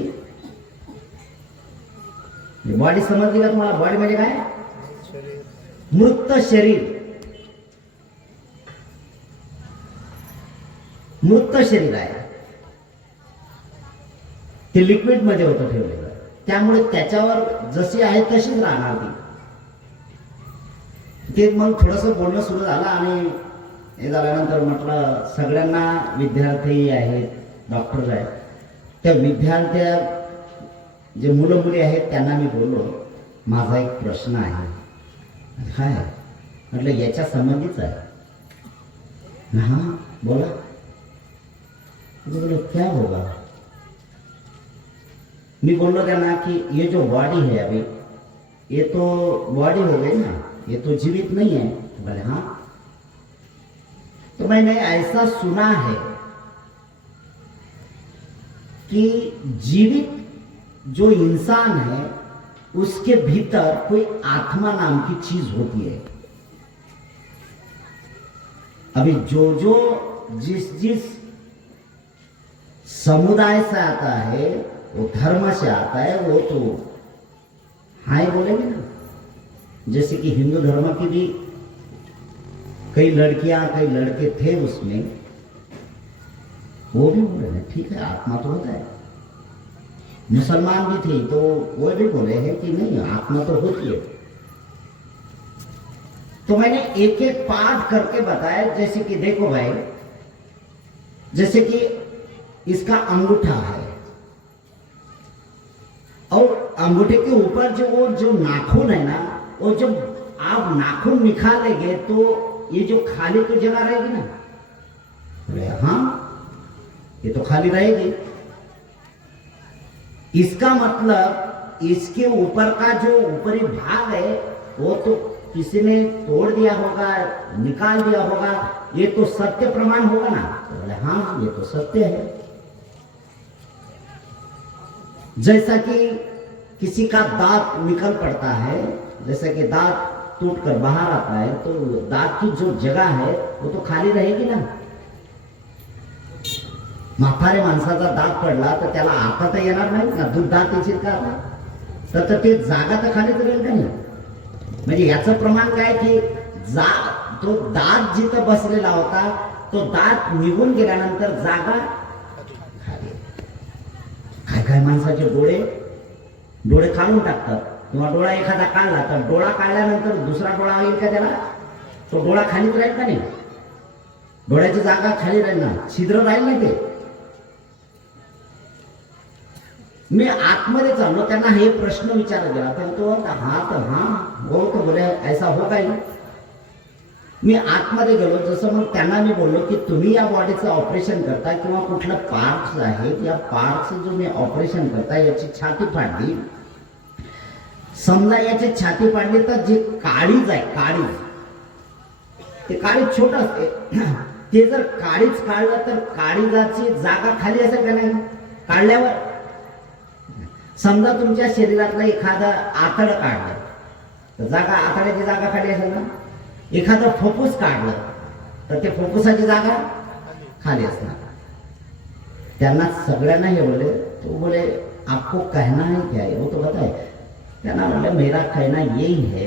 बॉडी समजली का तुम्हाला? बॉडी म्हणजे काय, मृत शरीर. मृत शरीर आहे ते, लिक्विड मध्ये होतं ठेवलेलं, त्यामुळे त्याच्यावर जशी आहे तशीच राहणार ती. ते मग थोडंसं बोलणं सुरू झालं आणि हे झाल्यानंतर म्हटलं सगळ्यांना विद्यार्थी आहेत, डॉक्टर आहेत, त्या विद्यार्थ्या जे मुलं मुली आहेत त्यांना मी बोललो, माझा एक प्रश्न आहे. काय म्हटलं, याच्या संबंधीच आहे. हा बोला. बोले क्या होगा. मैं बोल रहा ना कि ये जो बॉडी है अभी, ये तो बॉडी हो गई ना, ये तो जीवित नहीं है. बोले हाँ. तो मैंने ऐसा सुना है कि जीवित जो इंसान है उसके भीतर कोई आत्मा नाम की चीज होती है. अभी जो जिस समुदाय से आता है, वो धर्म से आता है, वो तो हाय बोलेंगे ना. जैसे कि हिंदू धर्म की भी कई लड़कियां कई लड़के थे उसमें, वो भी बोले ठीक है आत्मा तो होता है. मुसलमान भी थे तो वो भी बोले हैं कि नहीं आत्मा तो होती है. तो मैंने एक एक पाठ करके बताया. जैसे कि देखो भाई, जैसे कि इसका अंगूठा है और अंगूठे के ऊपर जो नाखून है ना, वो जब आप नाखून निकालेंगे तो ये जो खाली तो जगह रहेगी ना. बोले हाँ ये तो खाली रहेगी. इसका मतलब इसके ऊपर का जो ऊपरी भाग है वो तो किसी ने तोड़ दिया होगा, निकाल दिया होगा, ये तो सत्य प्रमाण होगा ना. बोले हाँ ये तो सत्य है. जैसा कि किसी का दांत निकल पड़ता है, जैसे कि दांत टूट कर बाहर आता है तो दांत की जो जगह है वो तो खाली रहेगी ना. म्हातारे माणसाचा दात पडला तर त्याला आता तर येणार नाही ना, दूध दात येशील का आता, तर ते जागा तर खालीच राहील का नाही. म्हणजे याचं प्रमाण काय की तो दात जिथं बसलेला होता तो दात निघून गेल्यानंतर जागा खाली. काय काय माणसाचे डोळे काढून टाकतात, किंवा डोळा एखादा काढला तर डोळा काढल्यानंतर दुसरा डोळा येईल का त्याला, तो डोळा खालीच राहील का नाही. डोळ्याची जागा खाली राहील ना, छिद्र राहील ना. ते मी आतमध्ये चाललो, त्यांना हे प्रश्न विचारला गेला तर तो हाँ वो तो बोले ऐसा होगा ही. मी आतमध्ये गेलो, जसं मग त्यांना मी बोललो की तुम्ही या बॉडीचं ऑपरेशन करता किंवा कुठलं पार्ट्स आहेत, या पार्ट्सचं जो मी ऑपरेशन करता याची छाती फाडली, समजा याची छाती फाडली तर जे काळीज आहे, ते काळीज छोटं असते, ते जर काळीज काढलं तर काळीजाची जागा खाली असेल का नाही. काढल्यावर समजा तुमच्या शरीरातलं एखादं आतड काढलं तर आतड्याची जागा खाली असेल ना. एखादं फुफ्फुस काढलं तर ते फुफ्फुसाची जागा खाली असणार. त्यांना सगळ्यांना हे बोले, तो बोले आपको कहना है क्या है, वो तो बताए. त्यांना बोले मेरा कहना यही है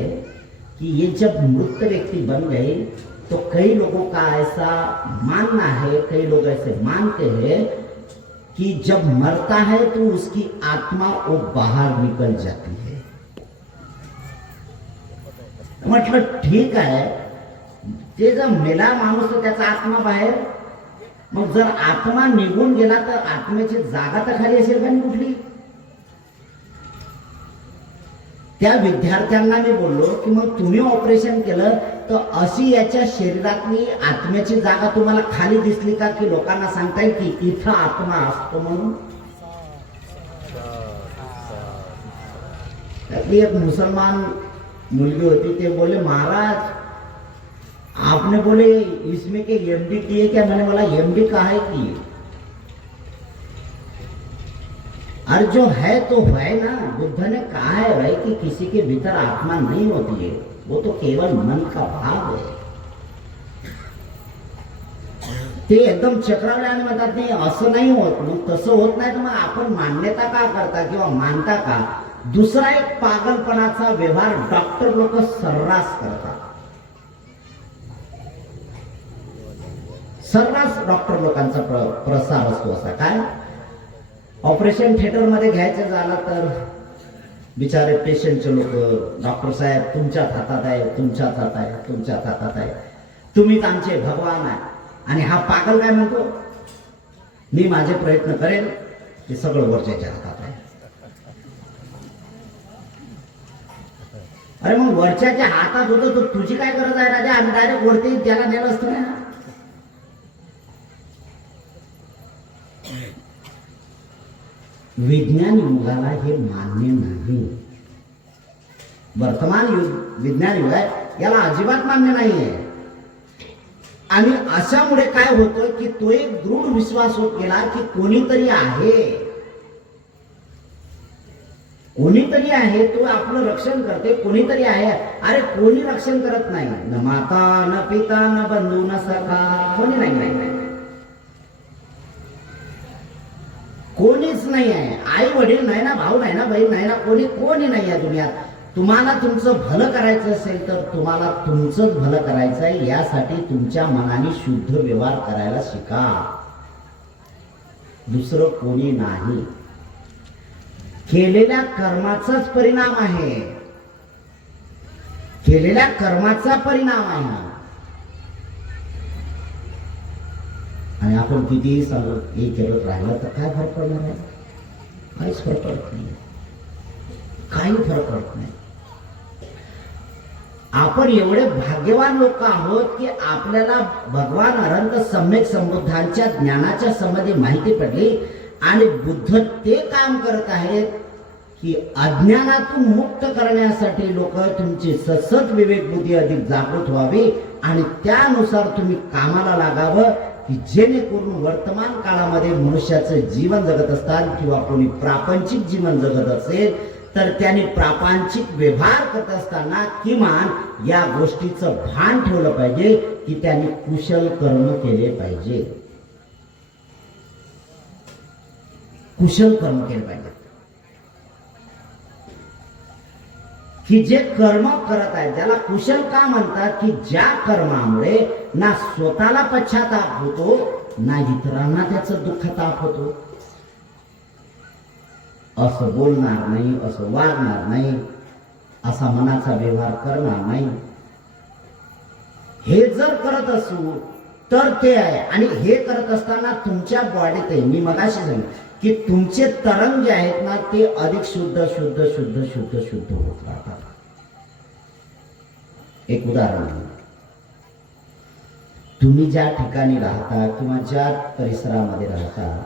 कि ये जब मृत व्यक्ति बन गई तो कई लोगों का ऐसा मानना है, कई लोग ऐसे मानते हैं कि जब मरता है तो उसकी आत्मा वो बाहर निकल जाती है. म्हटलं ठीक आहे, ते जर मेला माणूस तर त्याचा आत्मा बाहेर, मग जर आत्मा निघून गेला तर आत्म्याची जागा तर खाली असेल का कुठली. त्या विद्यार्थ्यांना मी बोललो की मग तुम्ही ऑपरेशन केलं तर अशी याच्या शरीरातली आत्म्याची जागा तुम्हाला खाली दिसली का, की लोकांना सांगता येईल की इथं आत्मा असतो म्हणून. त्यातली एक मुसलमान मुलगी होती, ते बोले महाराज आपने बोले इसमें के एमडी किए क्या. मैंने बोला एमडी का है की, और जो है तो है ना. बुद्ध ने कहा है भाई कि किसी के भीतर आत्मा नहीं होती है, वो तो केवल मन का भाव है. ते एकदम चक्रावले आणि म्हणतात नाही असं नाही होत. मग तसं होत नाही तर मग आपण मान्यता का करता किंवा मानता का. दुसरा एक पागलपणाचा व्यवहार डॉक्टर लोक सर्रास करतात. सर्रास डॉक्टर लोकांचा प्रसार असतो असा. काय ऑपरेशन थिएटर मध्ये घ्यायचं झालं तर बिचारे पेशंटचे लोक, डॉक्टर साहेब तुमच्याच हातात आहे, तुमच्याच हातात आहे, तुमच्याच हातात आहे, तुम्हीच आमचे भगवान आहे. आणि हा पागल काय म्हणतो, मी माझे प्रयत्न करेन, ते सगळं वरच्याच्या हातात आहे. अरे मग वरच्याच्या हातात होतं तर तुझी काय गरज आहे राजा, आम्ही डायरेक्ट वरती त्याला नेलं असतं ना. विज्ञान युगाला हे मान्य नाही. वर्तमान युग विज्ञान युग आहे, याला अजिबात मान्य नाहीये. आणि अशामुळे काय होतोय की तो एक दृढ विश्वास होत गेला की कोणीतरी आहे, तो आपलं रक्षण करते, कोणीतरी आहे. अरे कोणी रक्षण करत नाही, न माता न पिता न बंधू न सखा, कोणी नाही, कोणीच नाही आहे. आई वडील नाही ना, भाऊ नाही ना, बहीण नाही ना, कोणी नाही आहे दुनियात. तुम्हाला तुमचं भलं करायचं असेल तर तुम्हाला तुमचंच भलं करायचं आहे. यासाठी तुमच्या मनाने शुद्ध व्यवहार करायला शिका, दुसरं कोणी नाही. केलेल्या कर्माचाच परिणाम आहे, केलेल्या कर्माचा परिणाम आहे. आणि आपण कितीही हे करत राहिलं तर काय फरक पडणार आहे, काहीच फरक पडत नाही, काही फरक पडत नाही. आपण एवढे भाग्यवान लोक आहोत की आपल्याला भगवान अनंत सम्यक संबुद्धांच्या ज्ञानाच्या संबंधी माहिती पडली. आणि बुद्ध ते काम करत आहेत की अज्ञानातून मुक्त करण्यासाठी लोक तुमची सतत विवेक बुद्धी अधिक जागृत व्हावी आणि त्यानुसार तुम्ही कामाला लागावं, की जेणेकरून वर्तमान काळामध्ये मनुष्याचं जीवन जगत असतात किंवा कोणी प्रापंचिक जीवन जगत असेल तर त्यांनी प्रापंचिक व्यवहार करत असताना किमान या गोष्टीचं भान ठेवलं पाहिजे की त्यांनी कुशल कर्म केले पाहिजे, कुशल कर्म केले पाहिजे. की जे कर्म करत आहेत ज्याला कुशल का म्हणतात, की ज्या कर्मामुळे ना स्वतःला पश्चाताप होतो ना इतरांना त्याचं दुःखताप होतो. असं बोलणार नाही, असं वागणार नाही, असा मनाचा व्यवहार करणार नाही. हे जर करत असू तर ते आहे. आणि हे करत असताना तुमच्या बॉडीत मी मगाशी सांगितलं की तुमचे तरंग जे आहेत ना ते अधिक शुद्ध शुद्ध शुद्ध शुद्ध शुद्ध होत राहतात. एक उदाहरण आहे, तुम्ही ज्या ठिकाणी राहता किंवा ज्या परिसरामध्ये राहता,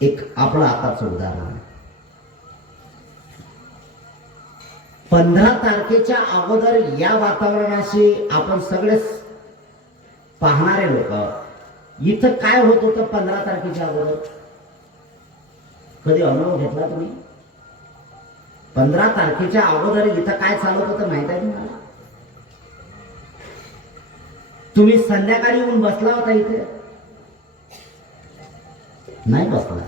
एक आपलं आताचं उदाहरण आहे. 15 तारखेच्या अगोदर या वातावरणाशी आपण सगळे पाहणारे लोक इथं काय होत होतं 15 तारखेच्या अगोदर कधी अनुभव घेतला तुम्ही? 15 तारखेच्या अगोदर इथं काय चालत होतं माहित आहे तुम्हाला? तुम्ही संध्याकाळी येऊन बसला होता इथे? नाही बसला.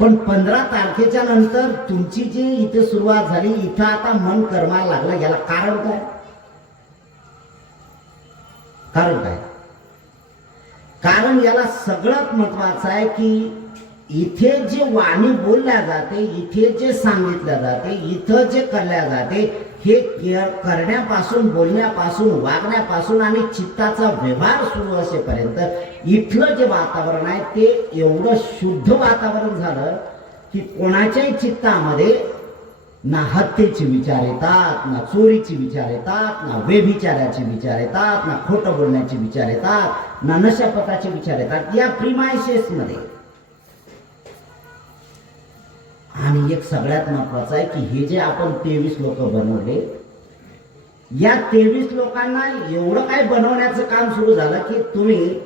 पण 15 तारखेच्या नंतर तुमची जी इथे सुरुवात झाली, इथं आता मन कर्माला लागलं. याला कारण काय? कारण काय? कारण याला सगळ्यात महत्वाचं आहे की इथे जे वाणी बोलल्या जाते, इथे जे सांगितलं जाते, इथं जे करल्या जाते, हे करण्यापासून, बोलण्यापासून, वागण्यापासून आणि चित्ताचा व्यवहार सुरू असेपर्यंत इथलं जे वातावरण आहे ते एवढं शुद्ध वातावरण झालं की कोणाच्याही चित्तामध्ये ना हत्येचे विचार येतात, ना चोरीचे विचार येतात, ना व्यभिचाराचे विचार येतात, ना खोटं बोलण्याचे विचार येतात, ना नशापताचे विचार येतात या प्रिमायसेस मध्ये. आणि एक सगळ्यात महत्वाचं आहे की हे जे आपण 23 लोक बनवले, या 23 लोकांना एवढं काय बनवण्याचं काम सुरू झालं की तुम्ही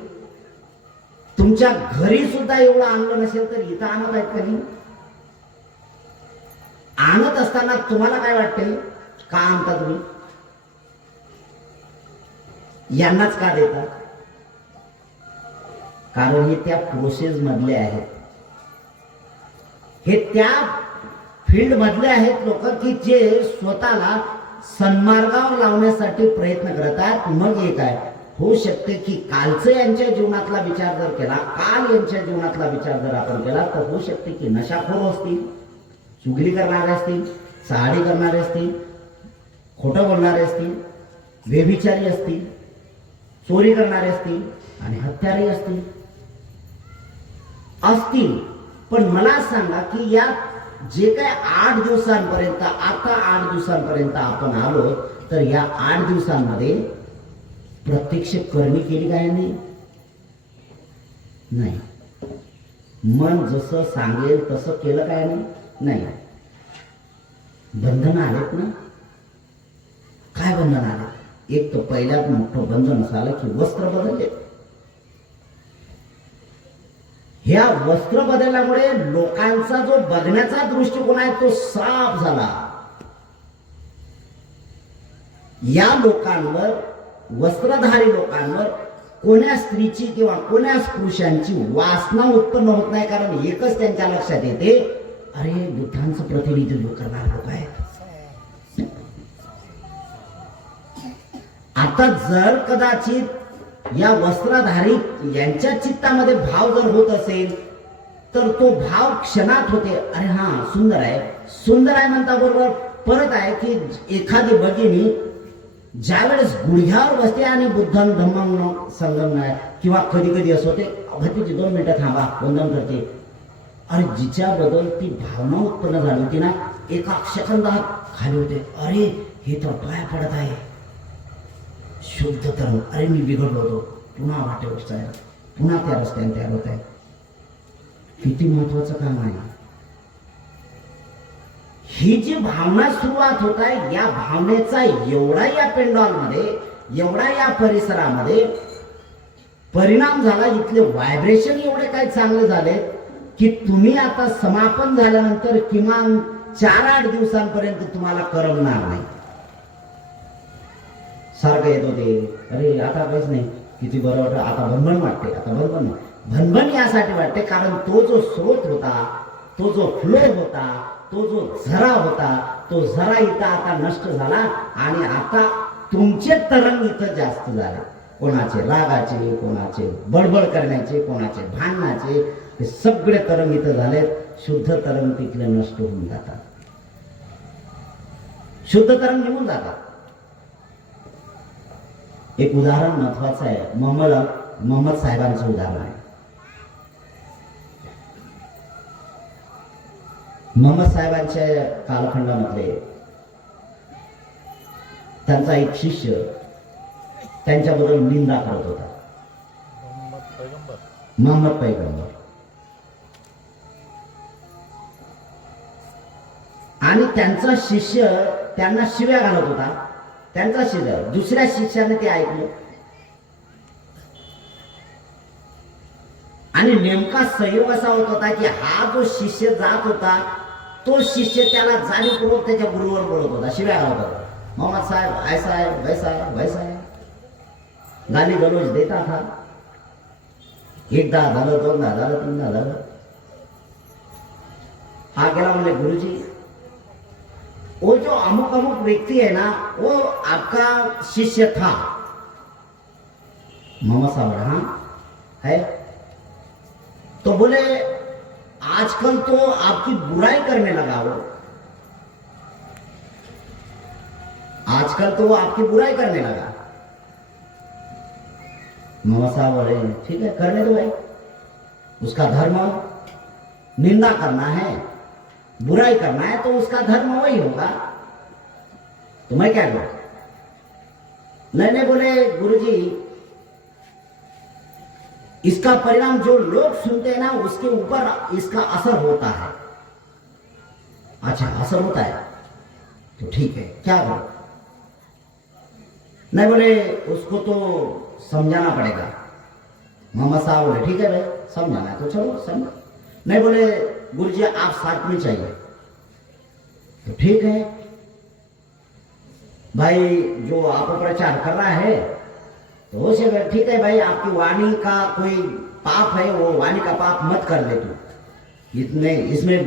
तुमच्या घरी सुद्धा एवढं आणलं नसेल तर इथं आणत आहेत कधी? आणत असताना तुम्हाला काय वाटते? का आणता तुम्ही? यांनाच का देतात? कारण हे त्या प्रोसेस मधले आहेत, हे त्या फील्ड मधले आहेत लोक की जे स्वतःला सन्मार्गावर लावण्यासाठी प्रयत्न करतात. मग हे काय होऊ शकते की कालचं यांच्या जीवनातला विचार जर केला, काल यांच्या जीवनातला विचार जर आपण केला तर होऊ शकते की नशाखोर असतील, चुगली करणारे असतील, चहाडी करणारे असतील, खोटं बोलणारे असतील, व्यभिचारी असतील, चोरी करणारे असतील आणि हत्यारे असतील. पण मला सांगा की या जे काय 8 दिवसांपर्यंत, आता 8 दिवसांपर्यंत आपण आलो, तर या 8 दिवसांमध्ये प्रत्यक्ष करणी केली काय? नाही. मन जसं सांगेल तसं केलं काय? नाही. बंधन आलेत ना? काय बंधन आले? एक तर पहिल्यात मोठं बंधन असं आलं की वस्त्र बदलले. ह्या वस्त्र बदलल्यामुळे लोकांचा जो बघण्याचा दृष्टिकोन आहे तो साफ झाला. या लोकांवर, वस्त्रधारी लोकांवर कोण्या स्त्रीची किंवा कोण्या पुरुषांची वासना उत्पन्न होत नाही. कारण एकच त्यांच्या लक्षात येते, अरे बुद्धांचं प्रतिनिधित्व करणारे लोक आहेत. आता जर कदाचित या वस्त्रधारी यांच्या चित्तामध्ये भाव जर होत असेल तर तो भाव क्षणात होते. अरे हा सुंदर आहे, सुंदर आहे म्हणता बरोबर परत आहे की एखादी भगिनी ज्यावेळेस गुढघ्यावर बसते आणि बुद्धं धम्मं संगम किंवा कधी कधी असं होते, भतीजी 2 मिनिटं थांबा, वंदन करते. अरे जिच्याबद्दल ती भावना उत्पन्न झाली होती ना, एका सेकंदात खाली होते. अरे हे तर पाया पडत आहे, शुद्ध तर, अरे मी बिघडलो होतो, पुन्हा वाटेवर जायला, पुन्हा त्या रस्त्याने तयार होत आहे. किती महत्वाचं काम आहे. ही जी भावना सुरुवात होत आहे, या भावनेचा एवढा या पेंडॉलमध्ये, एवढा या परिसरामध्ये परिणाम झाला. इथले व्हायब्रेशन एवढे काय चांगले झाले की तुम्ही आता समापन झाल्यानंतर किमान 4-8 दिवसांपर्यंत तुम्हाला करमणार नाही. सारखं येत होते, अरे आता काहीच नाही, किती बरं वाटतं, आता भनभन वाटते, आता भनभन. भनभन यासाठी वाटते कारण तो जो स्रोत होता, तो जो फ्लो होता, तो जो झरा होता, तो झरा इथं आता नष्ट झाला आणि आता तुमचे तरंग इथं जास्त झाले. कोणाचे रागाचे, कोणाचे बडबड करण्याचे, कोणाचे भांडणाचे, हे सगळे तरंग इथं झालेत. शुद्ध तरंग तिथले नष्ट होऊन जातात, शुद्ध तरंग निघून जातात. एक उदाहरण महत्वाचं आहे, मोहम्मद साहेबांचं उदाहरण आहे. मोहम्मद साहेबांच्या कालखंडामध्ये त्यांचा एक शिष्य त्यांच्याबरोबर निंदा करत होता. मोहम्मद पैगंबर. आणि त्यांचा शिष्य त्यांना शिव्या घालत होता. त्यांचा शिष्य दुसऱ्या शिष्याने ते ऐकलं आणि नेमका संयोग असा होत होता की हा जो शिष्य जात होता तो शिष्य त्याला जाणीवपूर्वक त्याच्या गुरुवर बोलत होता, शिव्या घालत होता. मोहम्मद साहेब ऐसा है, वैसा है, वैसा है, गाली गलोच देता था. एकदा झालं, दोनदा झालं, तीनदा झालं. हा गेला म्हणले, गुरुजी वो जो अमुक अमुक व्यक्ति है ना, वो आपका शिष्य था. मोहम्मद साहब, हाँ है. तो बोले आजकल तो आपकी बुराई करने लगा वो, आजकल तो वो आपकी बुराई करने लगा. मोहम्मद साहब बोले ठीक है, करने दो भाई, उसका धर्म निंदा करना है, बुराई करना है, तो उसका धर्म वही होगा, तो मैं क्या करूं. मैंने बोले गुरुजी इसका परिणाम जो लोग सुनते हैं ना उसके ऊपर इसका असर होता है. अच्छा असर होता है तो ठीक है, क्या करो. नहीं बोले उसको तो समझाना पड़ेगा. मोहम्मद साहब बोले ठीक है भाई, समझाना है तो चलो समझो. नहीं बोले गुरुजी आप साथ में चाहिए, तो ठीक है भाई, जो आप प्रचार कर रहा है तो हो सके ठीक है भाई, आपकी वाणी का कोई पाप है, वो वाणी का पाप मत कर ले तू. इसमें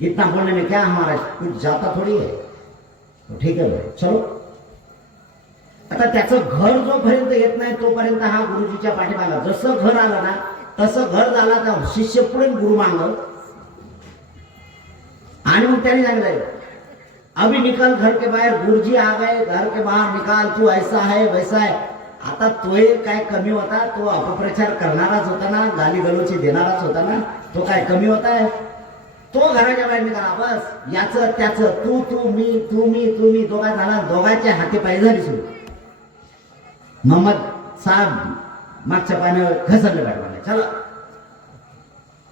इतना बोलने में क्या हमारा कुछ जाता थोड़ी है, तो ठीक है भाई चलो. आता त्याचं घर जोपर्यंत येत नाही तोपर्यंत हा गुरुजीच्या पाठीमागा, जसं घर आलं ना तसं घर झाला तर शिष्य पुढे गुरु मांग. आणि मग त्याने सांगितलं अभी निकल घर के बाहर, गुरुजी आ गए, घर के बाहर निकाल, तू ऐसा है वैसा है. आता तोय काय कमी होता, तो अपप्रचार करणाराच होता ना, गाली गलोची देणाराच होता ना, तो काय कमी होता है. तो घराच्या बाहेर निघाला, बस याचं त्याचं, तू तू मी तू मी तू मी, दोघा झाला, दोघांच्या हाती पाय झाली सुरू. मोहम्मद साहेब मागच्या पाण्यावर घसरले पाहिजे, चला.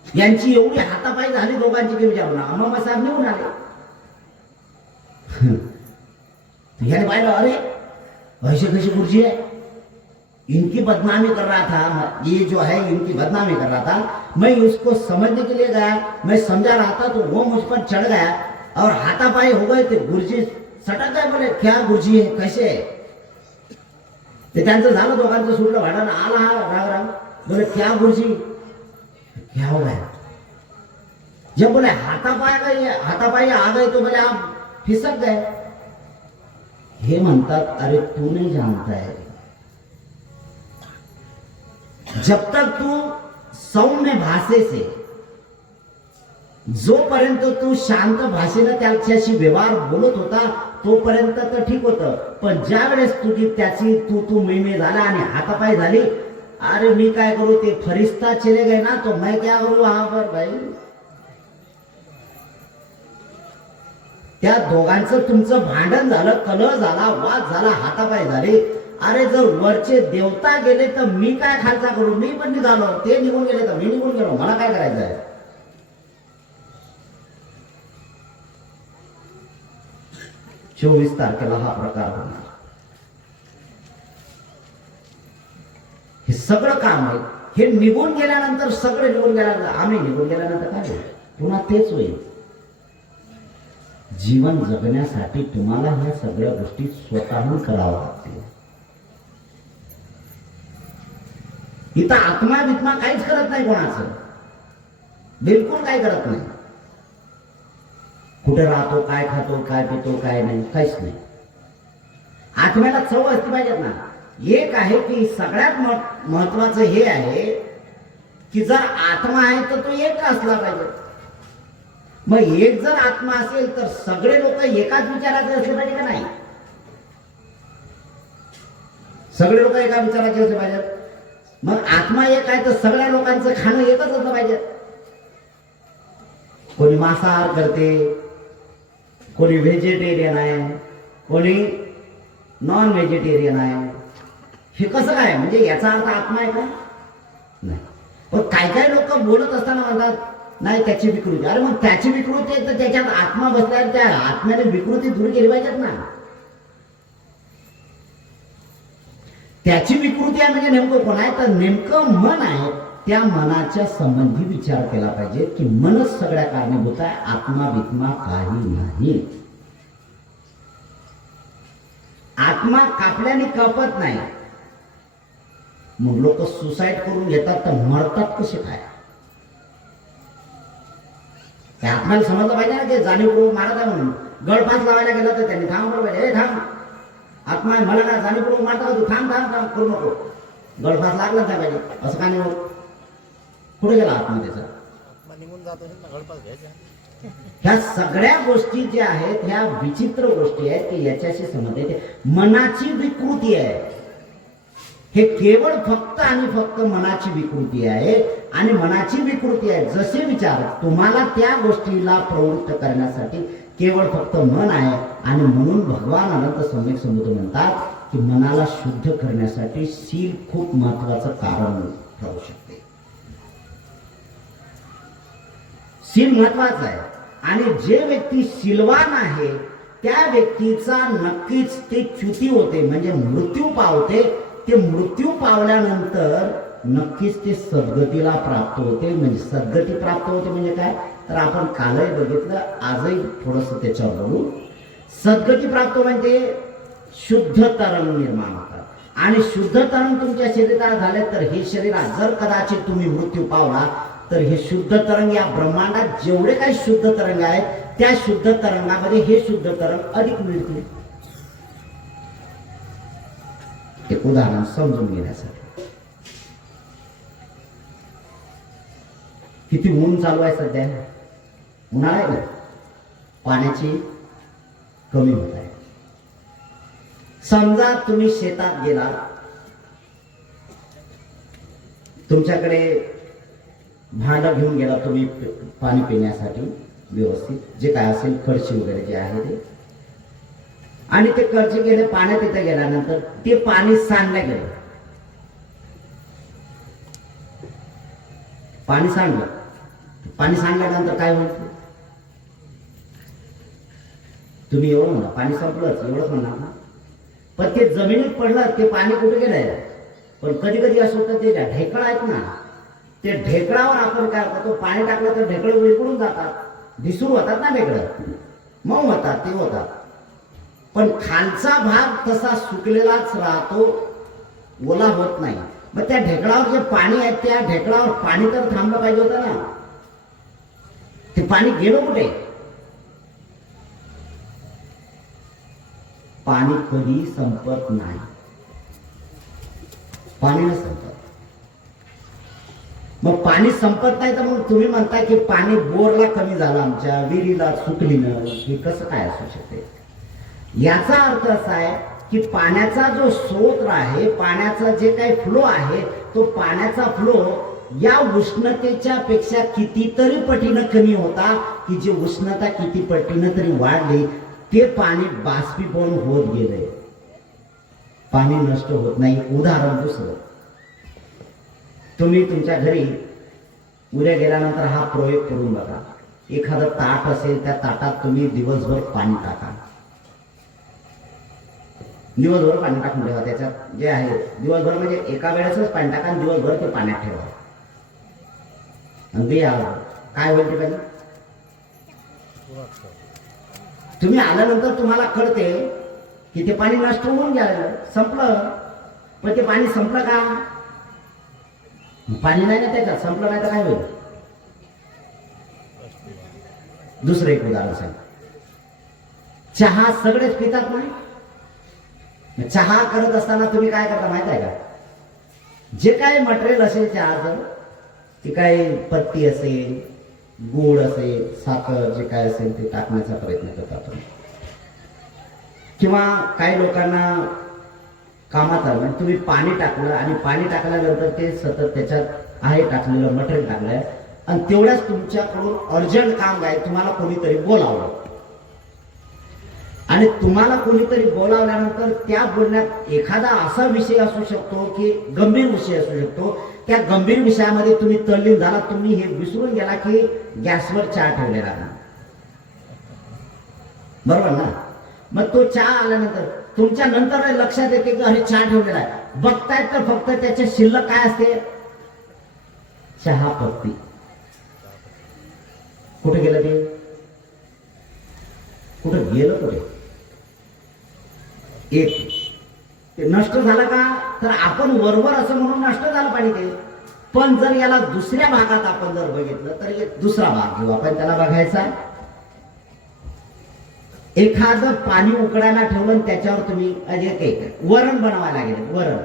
यांची एवढी हातापायी झाली दोघांची की विचारू नका. मोहम्मद साहेब निघून आले. याने पाहिलं, अरे ऐसे कैसे गुरुजी है, इनकी बदनामी कर रहा था, ये जो है इनकी बदनामी कर रहा था. मैं उसको समझने के लिए गया, मैं समझा रहा था तो वो मुझ पर चढ़ गया और हाथापाई हो गए थे. गुरुजी सटक गए, बोले क्या गुरुजी है, कैसे है. ते त्यांचं झालं, दोघांचं सुटलं भांडण. आला हा राग राग, बोले क्या गुरुजी क्या हो गया. जब बोले हाथापाई आ गए तो बोले आप फिसक गए. हे म्हणतात अरे तू नहीं जानता है, जब तक तू सौम्य भाषे से, जोपर्यंत तू शांत भाषेने त्याच्याशी व्यवहार बोलत होता तोपर्यंत तर ठीक होतं. पण ज्या वेळेस तुझी त्याची तू मिळणे झाला आणि हातापाय झाली, अरे मी काय करू, ते फरिश्ता चले गए ना, तो मैं क्या करू वहां पर भाई. त्या दोघांचं तुमचं भांडण झालं, कलह झाला, वाद झाला, हातापाय झाले. अरे जर वरचे देवता गेले तर मी काय खालचा करू, मी पण निघालो, ते निघून गेले तर मी निघून गेलो, मला काय करायचं आहे. 24 तारखेला हा प्रकार होणार. हे सगळं काम आहे हे निघून गेल्यानंतर सगळे निघून गेल्यानंतर आम्ही निघून गेल्यानंतर काय होईल? पुन्हा तेच होईल. जीवन जगण्यासाठी तुम्हाला ह्या सगळ्या गोष्टी स्वतःहून कराव्या लागतील. इथं आत्मा बित्मा काहीच करत नाही, कोणाचं बिलकुल काही करत नाही. कुठे राहतो, काय खातो, काय पितो, काय नाही, काहीच नाही. आत्म्याला चव असली पाहिजेत ना. एक आहे की सगळ्यात महत्वाचं हे आहे की जर आत्मा आहे तर तो एक असला पाहिजे. मग एक जर आत्मा असेल तर सगळे लोक एकाच विचाराचे असले पाहिजे का नाही? सगळे लोक एका विचाराचे असले पाहिजेत. मग आत्मा एक आहे तर सगळ्या लोकांचं खाणं एकच असलं पाहिजे. कोणी मांसाहार करते, कोणी व्हेजिटेरियन आहे, कोणी नॉन व्हेजिटेरियन आहे. हे कसं काय? म्हणजे याचा अर्थ आत्मा आहे का? नाही. पण काय काय लोक बोलत असताना म्हणतात नाही त्याची विकृती. अरे मग त्याची विकृती आहे तर त्याच्यात आत्मा बसल्यावर त्या आत्म्याने विकृती दूर केली पाहिजेत ना. त्याची विकृती आहे म्हणजे नेमकं कोण आहे? तर नेमकं मन आहे. त्या मनाच्या संबंधी विचार केला पाहिजे की मनच सगळ्या कारणीभूत आहे, आत्मा बित्मा काही नाही. आत्मा कापल्याने कापत नाही. मग लोक सुसाईड करून घेतात तर मरतात कसे काय? त्या आत्म्याला समजलं पाहिजे ना की जाणीवपूर्वक मारत आहे म्हणून. गळफास लावायला गेला तर त्यांनी थांबवलं पाहिजे. हे थांब, आत्मा आहे, मला काय जाणीवपूर्वक मारता, तू थांब थांब थांब करू नको. गळफास लागला त्या पाहिजे. असं काय नाही होत. कुठे गेला आत्मा त्याचा? निघून जातो गळफास घ्यायचा. ह्या सगळ्या गोष्टी ज्या आहेत ह्या विचित्र गोष्टी आहेत की याच्याशी संबंधित मनाची विकृती आहे. हे केवळ फक्त आणि फक्त मनाची विकृती आहे. आणि मनाची विकृती आहे जसे विचार तुम्हाला त्या गोष्टीला प्रवृत्त करण्यासाठी केवळ फक्त मन आहे. आणि म्हणून भगवान अनंत सम्यक संबुद्ध म्हणतात की मनाला शुद्ध करण्यासाठी शील खूप महत्वाचं कारण ठरू शकते. शील महत्वाचं आहे. आणि जे व्यक्ती शीलवान आहे त्या व्यक्तीचा नक्कीच ते च्युती होते, म्हणजे मृत्यू पावते. ते मृत्यू पावल्यानंतर नक्कीच ते सद्गतीला प्राप्त होते. म्हणजे सद्गती प्राप्त होते म्हणजे काय? तर आपण कालही बघितलं, आजही थोडस त्याच्यावर बोलू. सद्गती प्राप्त म्हणजे शुद्ध तरंग निर्माण होतात. आणि शुद्ध तरंग तुमच्या शरीरात झाले तर हे शरीरात जर कदाचित तुम्ही मृत्यू पावला तर हे शुद्ध तरंग या ब्रह्मांडात जेवढे काही शुद्ध तरंग आहेत त्या शुद्ध तरंगामध्ये हे शुद्ध तरंग अधिक मिळतील. एक उदाहरण समजून घेण्यासाठी, किती ऊन चालू आहे सध्या, उन्हाळा आहे ना, पाण्याची कमी होत आहे. समजा तुम्ही शेतात गेला, तुमच्याकडे भांडं घेऊन गेला तुम्ही पाणी पिण्यासाठी व्यवस्थित जे काय असेल खडशी वगैरे जे आहे ते, आणि ते खडशी गेले पाण्यात तिथे गेल्यानंतर ते पाणी सांडलं गेलं. पाणी सांडल्यानंतर काय होईल? तुम्ही एवढं म्हणा पाणी संपलंच एवढंच म्हणणार ना. पण ते जमिनीत पडलं ते पाणी कुठे गेलंय? पण कधी कधी असं होतं ते ढेकळ आहेत ना, ते ढेकळावर आपण काय करतो, पाणी टाकलं तर ढेकळ विरघळून जातात, दिसून होतात ना ढेकळं, मऊ होतात, ते होतात. पण खालचा भाग तसा सुकलेलाच राहतो, ओला होत नाही. मग त्या ढेकळावर जे पाणी आहे त्या ढेकळावर पाणी तर थांबलं पाहिजे होतं ना. ते पाणी गेलं कुठे? पाणी कधी संपत नाही, पाणी न संपत. मग पाणी संपत नाही तर मग तुम्ही म्हणताय की पाणी बोरला कमी झालं, आमच्या विहिरीला सुकली न, हे कसं काय असू शकते? याचा अर्थ असा आहे की पाण्याचा जो स्रोत आहे, पाण्याचा जे काही फ्लो आहे, तो पाण्याचा फ्लो या उष्णतेच्या पेक्षा कितीतरी पटीनं कमी होता की जी उष्णता किती पटीनं तरी वाढली ते पाणी बाष्पीभवन होत गेले, पाणी नष्ट होत नाही. उदाहरण दुसरं, तुम्ही तुमच्या घरी उद्या गेल्यानंतर हा प्रयोग करून बघा. एखादं ताट असेल त्या ताटात तुम्ही दिवसभर पाणी टाका, दिवसभर पाणी टाकून ठेवा त्याच्यात जे आहे. दिवसभर म्हणजे एका वेळेसच पाणी टाका आणि दिवसभर ते पाण्यात ठेवा. आणि ते काय होईल ते पाणी तुम्ही आल्यानंतर तुम्हाला कळते की ते पाणी नष्ट होऊन गेलं, संपलं. पण ते पाणी संपलं का? पाणी नाही ना त्याच्यात, संपलं नाही तर काय होईल? दुसरं एक उदाहरण सांग. चहा सगळेच पितात नाही. चहा करत असताना तुम्ही काय करता माहित आहे का? जे काय मटेरियल असेल चहाचं, ते काय पत्ती असेल, गोड असेल, साखर जे काय असेल ते टाकण्याचा प्रयत्न करतो आपण. किंवा काही लोकांना कामात आलं तुम्ही पाणी टाकलं आणि पाणी टाकल्यानंतर ते सतत त्याच्यात आहे टाकलेलं मटेरियल टाकलंय आणि तेवढ्याच तुमच्याकडून अर्जंट काम आहे, तुम्हाला कोणीतरी बोलावलं आणि तुम्हाला कोणीतरी बोलावल्यानंतर त्या बोलण्यात एखादा असा विषय असू शकतो की गंभीर विषय असू शकतो. त्या गंभीर विषयामध्ये तुम्ही तल्लीन झाला, तुम्ही हे विसरून गेला की गॅसवर चहा ठेवलेला ना, बरोबर ना? मग तो चहा आल्यानंतर तुमच्या नंतर लक्षात येते की अरे चहा ठेवलेला आहे. बघतायत तर फक्त त्याच्या शिल्लक काय असते? चहा पत्ती. कुठे गेलं ते? कुठे गेलं? कुठे एक ते नष्ट झालं का? तर आपण वरवर असं म्हणून नष्ट झालं पाणी ते. पण जर याला दुसऱ्या भागात आपण जर बघितलं तर एक दुसरा भाग घेऊ आपण, त्याला बघायचा. एखादं पाणी उकडायला ठेवलं आणि त्याच्यावर तुम्ही वरण बनवायला गेले, वरण,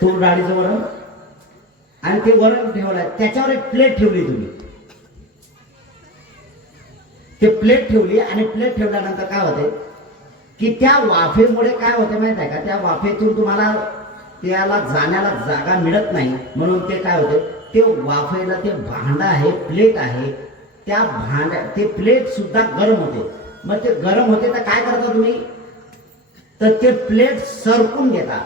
तूर डाळीचं वरण, आणि ते वरण ठेवलं, त्याच्यावर एक प्लेट ठेवली तुम्ही. ते प्लेट ठेवली आणि प्लेट ठेवल्यानंतर काय होते की त्या वाफेमुळे काय होते माहित आहे का? त्या वाफेतून तुम्हाला त्याला जाण्याला जागा मिळत नाही, म्हणून ते काय होते, ते वाफेला ते भांडं आहे, प्लेट आहे, त्या भांड्या ते प्लेट सुद्धा गरम होते. मग ते गरम होते तर काय करता तुम्ही? तर ते प्लेट सरकून घेता.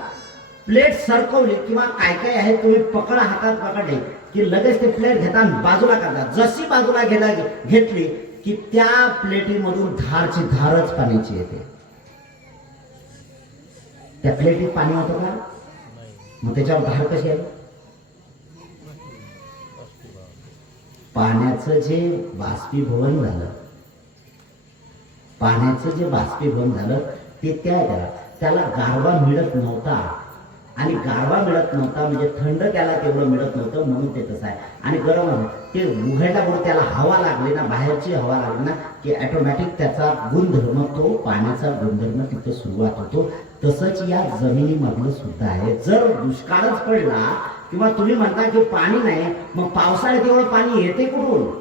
प्लेट सरकवली किंवा काय काय आहे तुम्ही पकडा, हातात पकडले की लगेच ते प्लेट घेता आणि बाजूला करता. जशी बाजूला घेतली की त्या प्लेटीमधून धारची धारच पाण्याची येते. त्या प्लेटीत पाणी होतं का? मग त्याच्यावर धार कशी आहे? पाण्याचं जे बाष्पीभवन झालं, पाण्याचं जे बाष्पीभवन झालं ते त्याला गारवा मिळत नव्हता. आणि गारवा मिळत नव्हता म्हणजे थंड त्याला तेवढं मिळत नव्हतं, म्हणून ते तसं आहे. आणि गरम ते उघडला म्हणून त्याला हवा लागली ना, बाहेरची हवा लागली ना की ऑटोमॅटिक त्याचा गुणधर्म, तो पाण्याचा गुणधर्म तिथं सुरुवात होतो. तसंच या जमिनीमधलं सुद्धा आहे. जर दुष्काळच पडला किंवा तुम्ही म्हणता की पाणी नाही, मग पावसाळ्यात एवढं पाणी येते कुठून?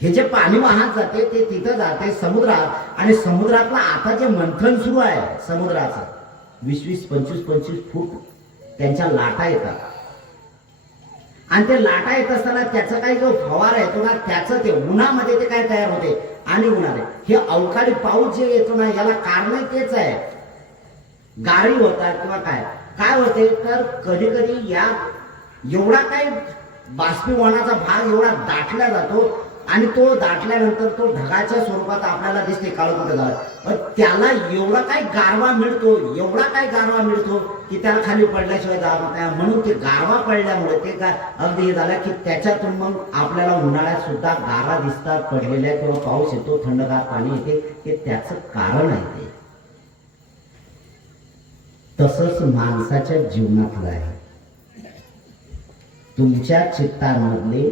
हे जे पाणी वाहत जाते ते तिथं जाते समुद्रात, आणि समुद्रातलं आता जे मंथन सुरू आहे समुद्राचं, 20-20, 25-25 फूट त्यांच्या लाटा येतात. आणि ते लाटा येत असताना त्याचा काही जो फवारा येतो ना, त्याचं ते उन्हामध्ये ते काय तयार होते आणि उन्हाळे हे अवकाळी पाऊस जे येतो ना, याला कारण तेच आहे. गारी होतात किंवा काय होते तर कधी कधी या एवढा काय बाष्पीभवनाचा भाग एवढा दाटला जातो आणि तो दाटल्यानंतर तो ढगाच्या स्वरूपात आपल्याला दिसते, काळं कुठं झालं. पण त्याला एवढा काय गारवा मिळतो, एवढा काय गारवा मिळतो की त्याला खाली पडल्याशिवाय जात नाही. म्हणून ते गारवा पडल्यामुळे ते काय अगदी हे झालं की त्याच्यातून मग आपल्याला उन्हाळ्यात सुद्धा गारा दिसतात पडलेल्या, किंवा पाऊस येतो, थंडगार पाणी येते. हे त्याचं कारण आहे ते. तसंच माणसाच्या जीवनातलं आहे. तुमच्या चित्तामधले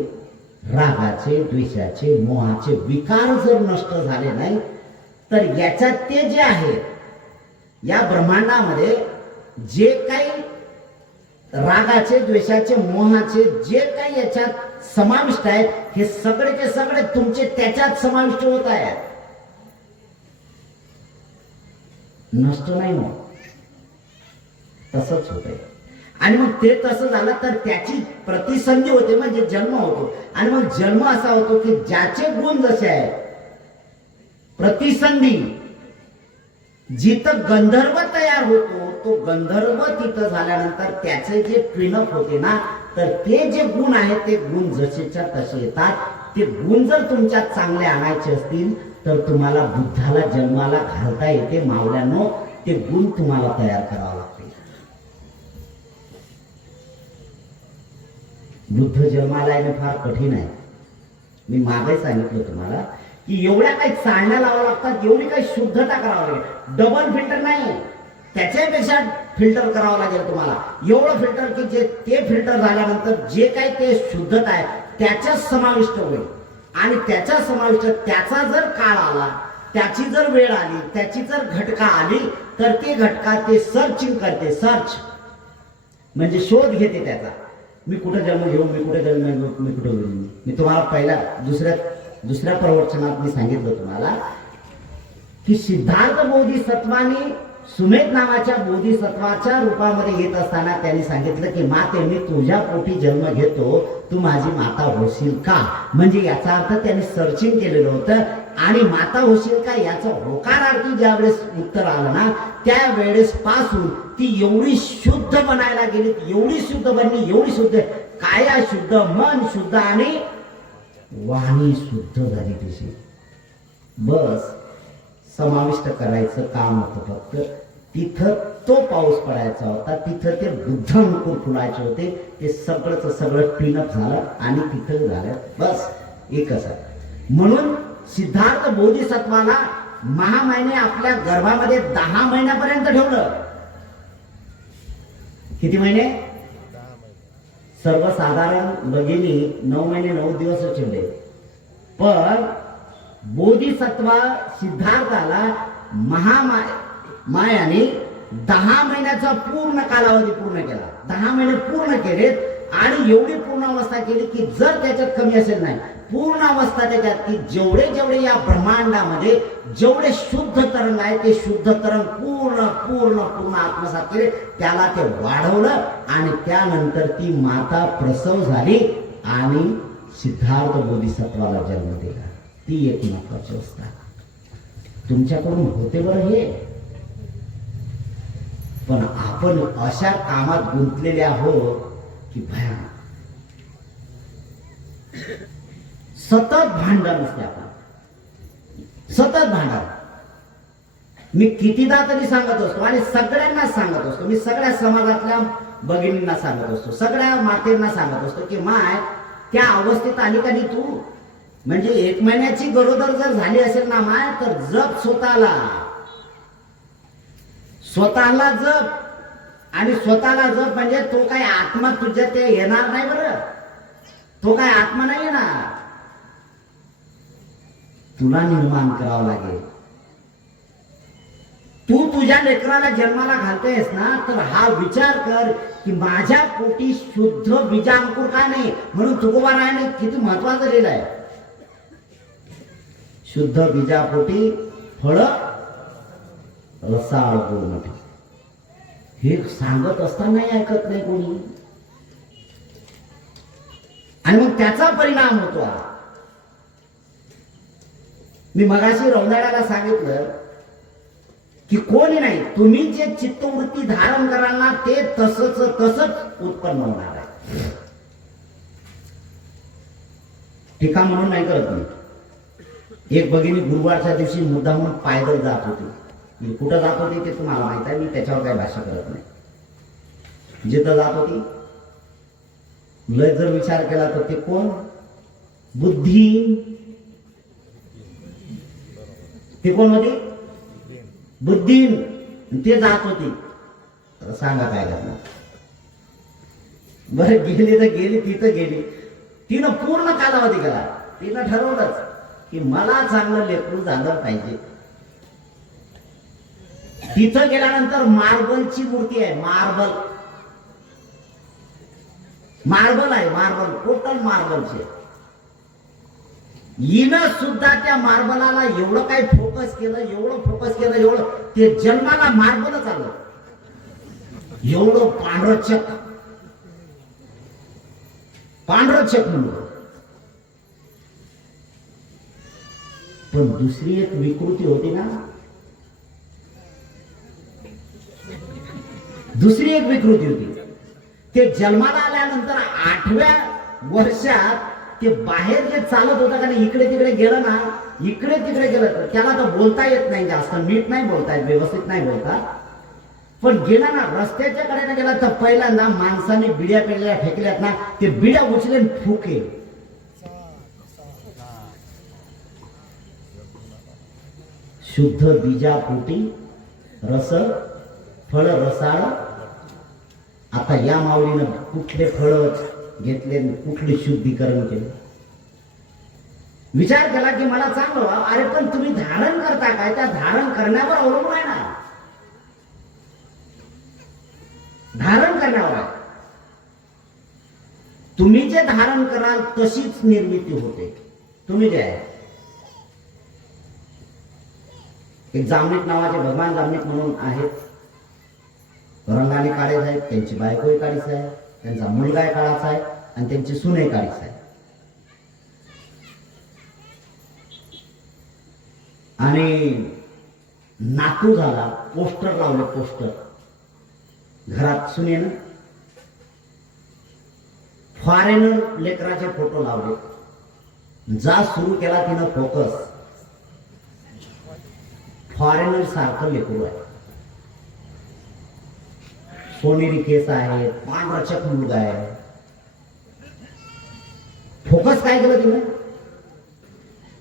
रागाचे, द्वेषाचे, मोहाचे विकार जर नष्ट झाले नाही तर याच्यात ते जे आहे, या ब्रह्मांडामध्ये जे काही रागाचे, द्वेषाचे, मोहाचे जे काही याच्यात समाविष्ट आहेत, हे सगळेचे सगळे तुमचे त्याच्यात समाविष्ट होत आहेत, नष्ट नाही होत. तसंच होतंय. आणि मग ते तसं झालं तर त्याची प्रतिसंधी होते, म्हणजे जन्म होतो. आणि मग जन्म असा होतो की ज्याचे गुण जसे आहेत, प्रतिसंधी जिथं गंधर्व तयार होतो, तो गंधर्व तिथं झाल्यानंतर त्याचे जे ट्विनअप होते ना, तर ते जे गुण आहेत ते गुण जसेच्या तसे येतात. ते गुण जर तुमच्यात चांगले आणायचे असतील तर तुम्हाला बुद्धाला जन्माला घालता येते मावल्यानो. ते गुण तुम्हाला तयार करावं लागते. बुद्ध जन्माला येणं फार कठीण आहे. मी मागे सांगितलं तुम्हाला की एवढ्या काही चाळण्या लावाव्या लागतात, एवढी काही शुद्धता करावी लागेल. डबल फिल्टर नाही, त्याच्यापेक्षा फिल्टर करावं लागेल तुम्हाला. एवढं फिल्टर की जे ते फिल्टर झाल्यानंतर जे काही ते शुद्धता आहे त्याच्यात समाविष्ट होईल. आणि त्याच्या समाविष्ट त्याचा जर काळ आला, त्याची जर वेळ आली, त्याची जर घटका आली, तर ते घटका ते सर्चिंग करते. सर्च म्हणजे शोध घेते त्याचा. मी कुठे जन्म घेऊ, मी कुठे जन्म घेऊ, मी कुठे घेऊ. मी तुम्हाला पहिल्या दुसऱ्या प्रवचनात मी सांगितलं तुम्हाला की सिद्धार्थ बोधिसत्वानी सुमेध नावाच्या बोधिसत्वाच्या रूपामध्ये येत असताना त्यांनी सांगितलं की माते, मी तुझ्या पोटी जन्म घेतो, तू माझी माता होशील का. म्हणजे याचा अर्थ त्यांनी सर्चिंग केलेलं होतं. आणि माता होशील का याचं होकारार्थी ज्या वेळेस उत्तर आलं ना, त्या वेळेस पासून ती एवढी शुद्ध बनायला गेली, एवढी शुद्ध बनली, एवढी शुद्ध, काया शुद्ध, मन शुद्ध आणि वाणी शुद्ध झाली तिची. बस समाविष्ट करायचं काम होतं फक्त. तिथं तो पाऊस पडायचा होता, तिथं ते बुद्ध अंकुर फुलायचे होते. ते सगळं क्लीनअप झालं आणि तिथं झालं. बस एकच आहे. म्हणून सिद्धार्थ बोधिसत्वाला 6 महिने आपल्या गर्भामध्ये 10 महिन्यापर्यंत ठेवलं. किती महिने? 10 महिने. सर्वसाधारण भगिनी 9 महिने 9 दिवस ठेवले. पण बोधिसत्व सिद्धार्थाला महामायाने 10 महिन्याचा पूर्ण कालावधी पूर्ण केला. 10 महिने पूर्ण केलेत आणि एवढी पूर्ण अवस्था केली की जर त्याच्यात कमी असेल नाही, पूर्ण अवस्था त्याच्यात की जेवढे या ब्रह्मांडामध्ये जेवढे शुद्ध तरंग आहे ते शुद्ध तरंग पूर्ण पूर्ण पूर्ण आत्मसात केले. त्याला ते वाढवलं आणि त्यानंतर ती माता प्रसव झाली आणि सिद्धार्थ बोधिसत्वाला जन्म दिला. ती एक महत्वाची अवस्था तुमच्याकडून होते बरं हे. पण आपण अशा कामात गुंतलेले आहोत की भयानक. सतत भांडण असते, आपण सतत भांडण. मी कितीदा तरी सांगत असतो आणि सगळ्यांना सांगत असतो. मी सगळ्या समाजातल्या भगिनींना सांगत असतो, सगळ्या मातेंना सांगत असतो की माय, त्या अवस्थेत आली का नाही तू, म्हणजे 1 महिन्याची गरोदर जर झाली असेल ना माय, तर जप स्वतःला जप. आणि स्वतःला जप म्हणजे तो काय आत्मा तुझ्या ते येणार नाही बरं. तो काय आत्मा नाही येणार, तुला निर्माण करावं लागेल. तू तुझ्या लेकराला जन्माला घालतेस ना, तर हा विचार कर की माझ्या पोटी शुद्ध बीजांकुर का नाही. म्हणून तुकोबारायाने किती महत्वाचं लिहिलं आहे, शुद्ध बीजापोटी फळ रसाळ गोमटी. हे सांगत असताना ऐकत नाही कोणी. आणि मग त्याचा परिणाम होतो. मी मगाशी रौंदाळ्याला सांगितलं की कोणी नाही, तुम्ही जे चित्तवृत्ती धारण कराल ना ते तसंच उत्पन्न होणार आहे. टीका म्हणून नाही करत मी. एक भगिनी गुरुवारच्या दिवशी मुद्दामून पायदळ जात होती. कुठं जात होती ते तुम्हाला माहित आहे, मी त्याच्यावर काही भाष्य करत नाही. जिथं जात होती लय जर विचार केला तर ते कोण, बुद्धी. ते कोण होती, बुद्धी. ते जात होती. सांगा काय करणार. बरं गेली तर गेली, तिथं गेली. तिनं पूर्ण कालावधी केला. तिनं ठरवलंच की मला चांगलं लेकरू झालं पाहिजे. तिथं गेल्यानंतर मार्बलची मूर्ती आहे. मार्बल आहे, मार्बल, टोटल मार्बलचे. हिनं सुद्धा त्या मार्बलाला एवढं काही फोकस केलं, एवढं ते जन्माला मार्बलच आलं. एवढं पांढरचक म्हणून. पण दुसरी एक विकृती होती ना, दुसरी एक विकृती होती. ते जन्माला आल्यानंतर 8व्या वर्षात ते बाहेर जे चालत होतं का नाही, इकडे तिकडे गेलं ना, इकडे तिकडे गेलं तर त्याला तर बोलता येत नाही, जास्त नीट नाही बोलता येत, व्यवस्थित नाही बोलता. पण गेला ना रस्त्याच्या कडेने गेला तर पहिल्यांदा माणसाने बिड्या पेरल्या फेकल्यात ना, ते बिड्या उचलेन फुके. शुद्ध बीजापोटी रस फळ रसाळ. आता या माऊलीनं कुठले फळ घेतले, कुठले शुद्धीकरण केले. विचार केला की मला चांगलं व्हावं. अरे पण तुम्ही धारण करता काय, त्या धारण करण्यावर अवलंबून आहे ना. धारण करण्यावर आहे. तुम्ही जे धारण कराल तशीच निर्मिती होते. तुम्ही जे आहे एक जामनिक नावाचे भगवान जामनिक म्हणून आहेत, रंगाने काळेच आहेत, त्यांची बायकोही काळीच आहे, त्यांचा मुलगाही काळाचा आहे आणि त्यांची सूनही काळीच आहे. आणि नातू झाला, पोस्टर लावले, पोस्टर घरात सुनेनं. फॉरेनर लेकराचे फोटो लावले. जा सुरू केला तिनं फोकस, फॉरेनर सारखं लेकरू आहे, सोनेरी केस आहेत, पांढरचक मुलगा आहे. फोकस काय केलं तिने,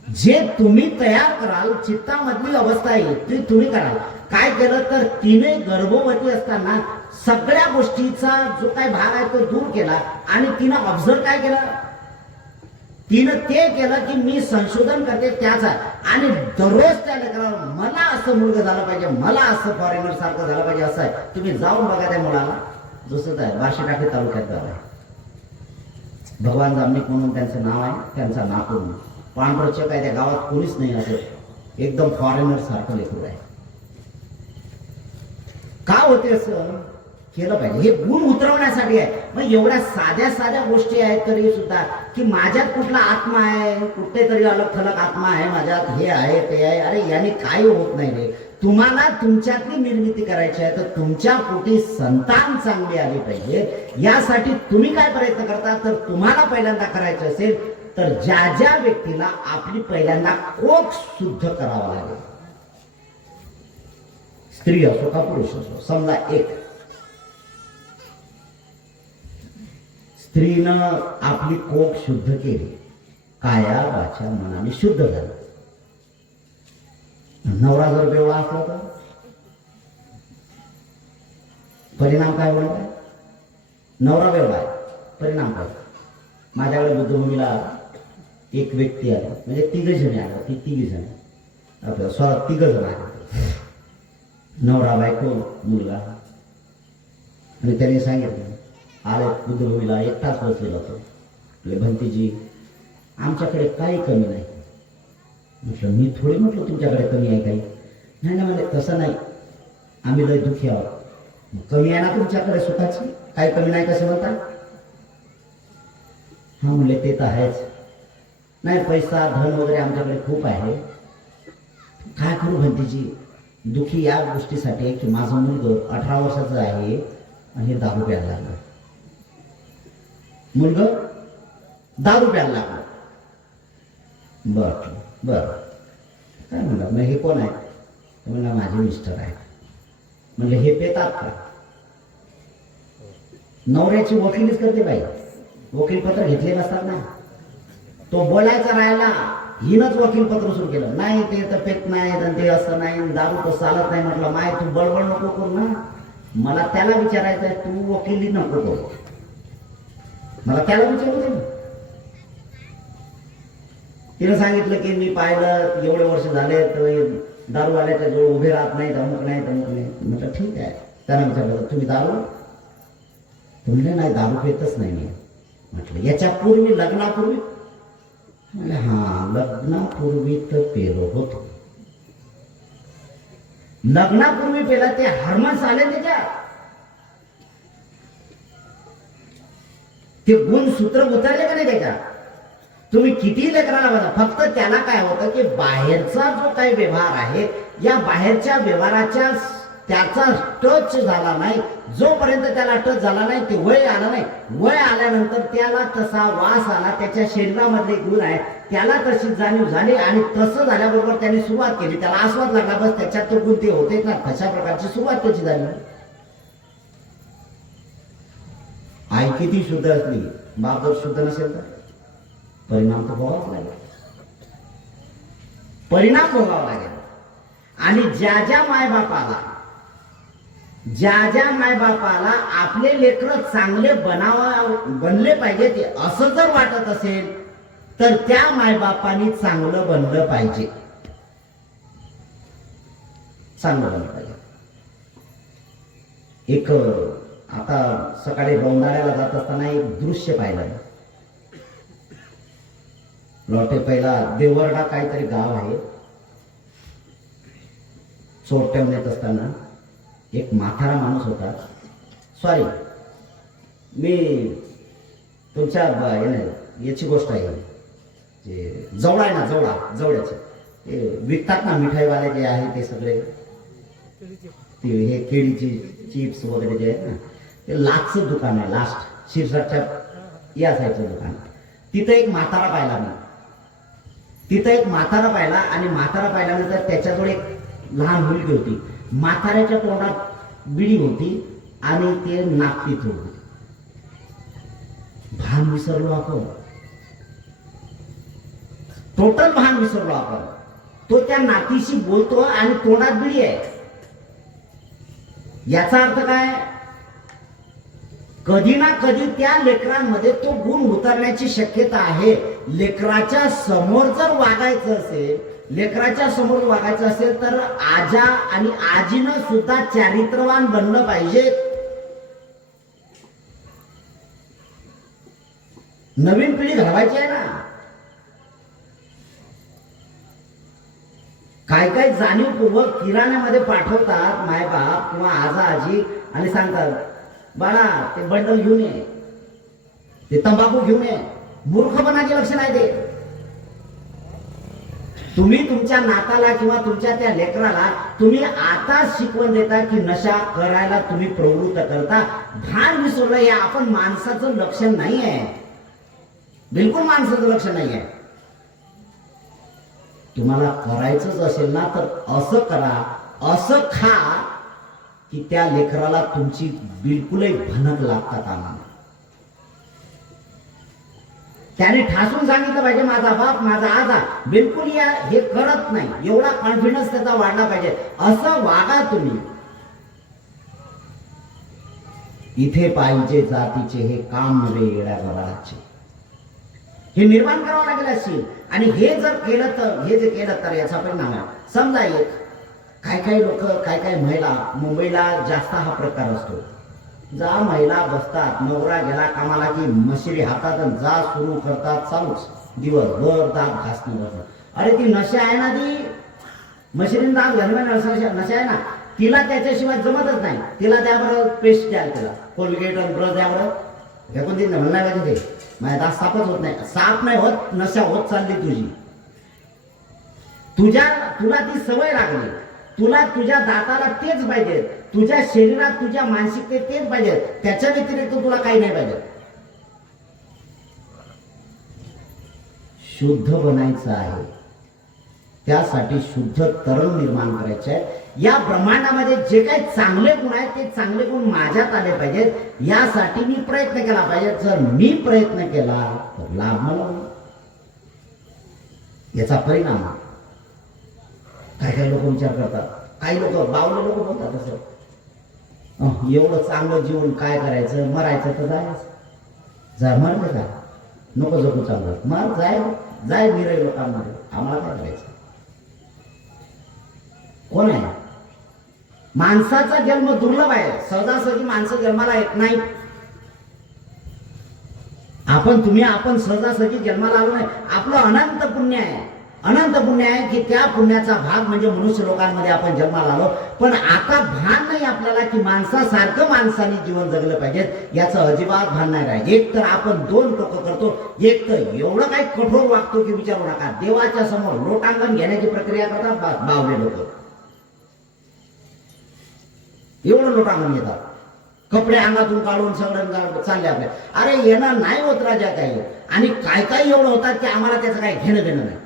जे तुम्ही तयार कराल चित्तामधली अवस्था आहे ती तुम्ही कराल. काय केलं तर तिने गर्भवती असताना सगळ्या गोष्टीचा जो काय भाग आहे तो दूर केला आणि तिनं ऑब्झर्व काय केलं, तिनं ते केलं की मी संशोधन करते त्याचा. आणि दररोज त्या लेकराला मला असं मुलगा झालं पाहिजे, मला असं फॉरेनर सारखं झालं पाहिजे असं आहे. तुम्ही जाऊन बघा त्या मुलाला, जसं आहे बार्शीटाकळी तालुक्यात गाव आहे. भगवान जामनिक म्हणून त्यांचं नाव आहे, त्यांचा नातू पांढरचक आहे. त्या गावात कोणीच नाही असं, एकदम फॉरेनर सारखं लेकरू आहे. का होते असं केलं पाहिजे, हे गुण उतरवण्यासाठी आहे. मग एवढ्या साध्या साध्या गोष्टी आहेत तरी सुद्धा की माझ्यात कुठला आत्मा आहे, कुठे तरी अलग थलग आत्मा आहे माझ्यात, हे आहे ते आहे. अरे याने काही होत नाही रे. तुम्हाला तुमच्यातली निर्मिती करायची आहे तर तुमच्या पोटी संतान चांगली आली पाहिजे. यासाठी तुम्ही काय प्रयत्न करता, तर तुम्हाला पहिल्यांदा करायचं असेल तर ज्या ज्या व्यक्तीला आपली पहिल्यांदा कोख शुद्ध करावा लागेल, स्त्री असो का पुरुष असो. समजा एक स्त्रीनं आपली कोख शुद्ध केली, काया वाचा मनाने शुद्ध झालं. नवरा जर बेवळा असला तर परिणाम काय होणार, नवरा बेवळा आहे, परिणाम काय. माझ्याकडे बुद्धभूमीला एक व्यक्ती आला, म्हणजे तिघ जण आला, ती तिघी जण आपल्याला स्वतः तिघ जण आले, नवरा बायको मुलगा. आणि त्याने सांगितलं, आले बुद्धभूमीला एकटाच बसलेला होतो. भंतीजी आमच्याकडे काही कमी नाही. म्हटलं मी थोडी म्हटलं तुमच्याकडे कमी आहे काही. नाही ना म्हणजे तसं नाही, आम्ही लय दुखी आहोत. कमी आहे ना तुमच्याकडे सुखाची, काही कमी नाही कसं म्हणता. हा म्हणले ते तर आहेच. नाही पैसा धन वगैरे आमच्याकडे खूप आहे. काय करू भंतीजी, दुखी या गोष्टीसाठी आहे की माझं मुलगा 18 वर्षाचं आहे आणि हे दारू प्यायला लागलं. मुलगा दारू प्यायला लागलं. बर बर काय म्हणलं, मग हे कोण आहे, म्हणलं माझे मिस्टर आहे. म्हणजे हे पेतात का, नवऱ्याची वकिलीच करते बाई, वकीलपत्र घेतले नसतात ना. तो बोलायचा राहिला, हिनंच वकीलपत्र सुरू केलं. नाही ते तर पेत नाही, ते असं नाही, दारू तर चालत नाही. म्हटलं माय तू बळबळ नको करू ना, मला त्याला विचारायचं आहे, तू वकिली नको करू, मला त्याला विचारू दे. तिनं सांगितलं की मी पाहिलं एवढे वर्ष झाले तर दारूवाल्याच्या जवळ उभे राहत नाही, अमुक नाही तमुक नाही. म्हटलं ठीक आहे. त्यानं विचारलं तुम्ही दारू, तुम्ही नाही दारू पेतच नाही मी. म्हटलं याच्या पूर्वी लग्नापूर्वी, म्हणजे हा लग्नापूर्वी तर पेलो होतो. लग्नापूर्वी पेला, ते हार्मोन्स आले त्याच्यात, ते गुण सूत्र उतरले का नाही त्याच्यात. तुम्ही किती लेकराला बघा, फक्त त्याला काय होतं की बाहेरचा जो काही व्यवहार आहे, या बाहेरच्या व्यवहाराच्या त्याचा टच झाला नाही, जोपर्यंत त्याला टच झाला नाही ते वय आलं नाही, वय आल्यानंतर त्याला तसा वास आला, त्याच्या शरीरामधले गुण आहे त्याला तशी जाणीव झाली आणि तसं झाल्याबरोबर त्याने सुरुवात केली, त्याला आस्वाद लागला, बस त्याच्यात तो गुण ते होते ना, तशा प्रकारची सुरुवात त्याची झाली. आई किती शुद्ध असली, बाप जर शुद्ध नसेल तर परिणाम तो भोगावा लागेल, परिणाम भोगावा लागेल. आणि ज्या ज्या मायबापाला आपले लेकरं चांगले बनले पाहिजे ते असं जर वाटत असेल तर त्या मायबापांनी चांगलं बनलं पाहिजे, चांगलं बनलं पाहिजे. एक आता सकाळी रौंदाड्याला जात असताना एक दृश्य पाहिलं. लोटे पहिला देवरडा काहीतरी गाव आहे, चोरट्यावर येत असताना एक म्हातारा माणूस होता. सॉरी, मी तुमच्या याची गोष्ट आहे, जे जवळा आहे ना, जवळ्याचं ते विकतात ना मिठाईवाले जे आहे ते सगळे, ते हे केळीची चिप्स वगैरे जे आहे ना, ते लास्टचं दुकान आहे, लास्ट शिरसाटच्या या साईडचं दुकान. तिथं एक म्हातारा पाहिला मी, तिथं एक म्हातारा पाहिला आणि म्हातारा पाहिल्यानंतर त्याच्याजवळ एक लहान मुलगी होती. म्हाताऱ्याच्या तोंडात बिडी होती आणि ते नाक पित होते. भान विसरलो आपण, टोटल भान विसरलो आपण. तो त्या नातीशी बोलतो आणि तोंडात बिडी आहे. याचा अर्थ काय? कधी ना कधी त्या लेकरांमध्ये तो गुण उतरण्याची शक्यता आहे. लेकराच्या समोर जर वागायचं असेल तर आजा आणि आजीनं सुद्धा चारित्र्यवान बनलं पाहिजे. नवीन पिढी घडवायची आहे ना. काय काय जाणीवपूर्वक किराण्यामध्ये पाठवतात मायबाप किंवा आजा आजी आणि सांगतात, बाळा ते बंडल घेऊन ये, ते तंबाखू घेऊन ये. मूर्खपणाचे लक्षण आहे ते. तुम्ही तुमच्या नाताला किंवा तुमच्या त्या लेकराला तुम्ही आता शिकवण देता की नशा करायला तुम्ही प्रवृत्त करता. भान विसरलं हे आपण माणसाचं लक्षण नाही आहे, बिलकुल माणसाचं लक्षण नाही आहे. तुम्हाला करायचंच असेल ना तर असं करा, असं खा की त्या लेकराला तुमची बिलकुलही भनक लागता कामा नये. त्याने ठासून सांगितलं पाहिजे, माझा बाप माझा आजा बिलकुल हे करत नाही, एवढा कॉन्फिडन्स त्याचा वाढला पाहिजे. असं वागा तुम्ही. इथे पाहिजे जातीचे हे काम नव्हे येड्या गबाळाचे, हे निर्माण करावं लागेल असेल. आणि हे जर केलं तर याचा परिणाम आहे. समजा एक काय लोक काय महिला, मुंबईला जास्त हा प्रकार असतो. जा महिला बसतात, नवरा गेला कामाला की मशिरी हातात जा सुरू करतात, चालूच दिवसभर दात घासणं. अरे ती नशा आहे ना, ती मशिरीन दात घालणं नशा आहे ना, तिला त्याच्याशिवाय जमतच नाही. तिला त्याबरोबर पेस्ट द्या, तिला कोलगेट आणि ब्रश द्याबरोबर फेकून देईन म्हणणार पाहिजे. ते माझ्या दात साफच होत नाही, साफ नाही होत, नशा होत चालली तुझी. तुला ती सवय लागली, तुला तुझ्या दाताला तेच पाहिजे, तुझ्या शरीरात तुझ्या मानसिकतेत तेच पाहिजे, त्याच्या व्यतिरिक्त तुला काही नाही पाहिजे. शुद्ध बनायचं आहे, त्यासाठी शुद्ध तरुण निर्माण करायचे आहे. या ब्रह्मांडामध्ये जे काही चांगले गुण आहेत ते चांगले गुण माझ्यात आले पाहिजेत, यासाठी मी प्रयत्न केला पाहिजे. जर मी प्रयत्न केला तर लाभ मला होईल. याचा परिणाम काही लोक विचार करतात, काही लोक बावले लोक बोलतात असं, एवढं चांगलं जीवन काय करायचं, मरायचं तर जाय मरलं का, नको जगू चांगलं, मर जाय निरय लोकांमध्ये, आम्हाला काय करायचं. कोण आहे? माणसाचा जन्म दुर्लभ आहे, सहजासहजी माणसं जन्माला येत नाही. आपण सहजासहजी जन्माला आलो नाही. आपलं अनंत पुण्य आहे की त्या पुण्याचा भाग म्हणजे मनुष्य लोकांमध्ये आपण जन्माला आलो. पण आता भान नाही आपल्याला की माणसासारखं माणसाने जीवन जगलं पाहिजे, याचं अजिबात भान नाही राहिलं. एक तर आपण दोन टोकं करतो, एक तर एवढं काही कठोर वागतो की विचारू नका. देवाच्या समोर लोटांगण घेण्याची प्रक्रिया करतात बावले लोक. एवढं लोटांगण येतात, कपडे अंगातून काढून सगळं चालले आपले. अरे येणं नाही होत राजा काही, आणि काय काय एवढं होतात की आम्हाला त्याचं काही घेणं देणं नाही.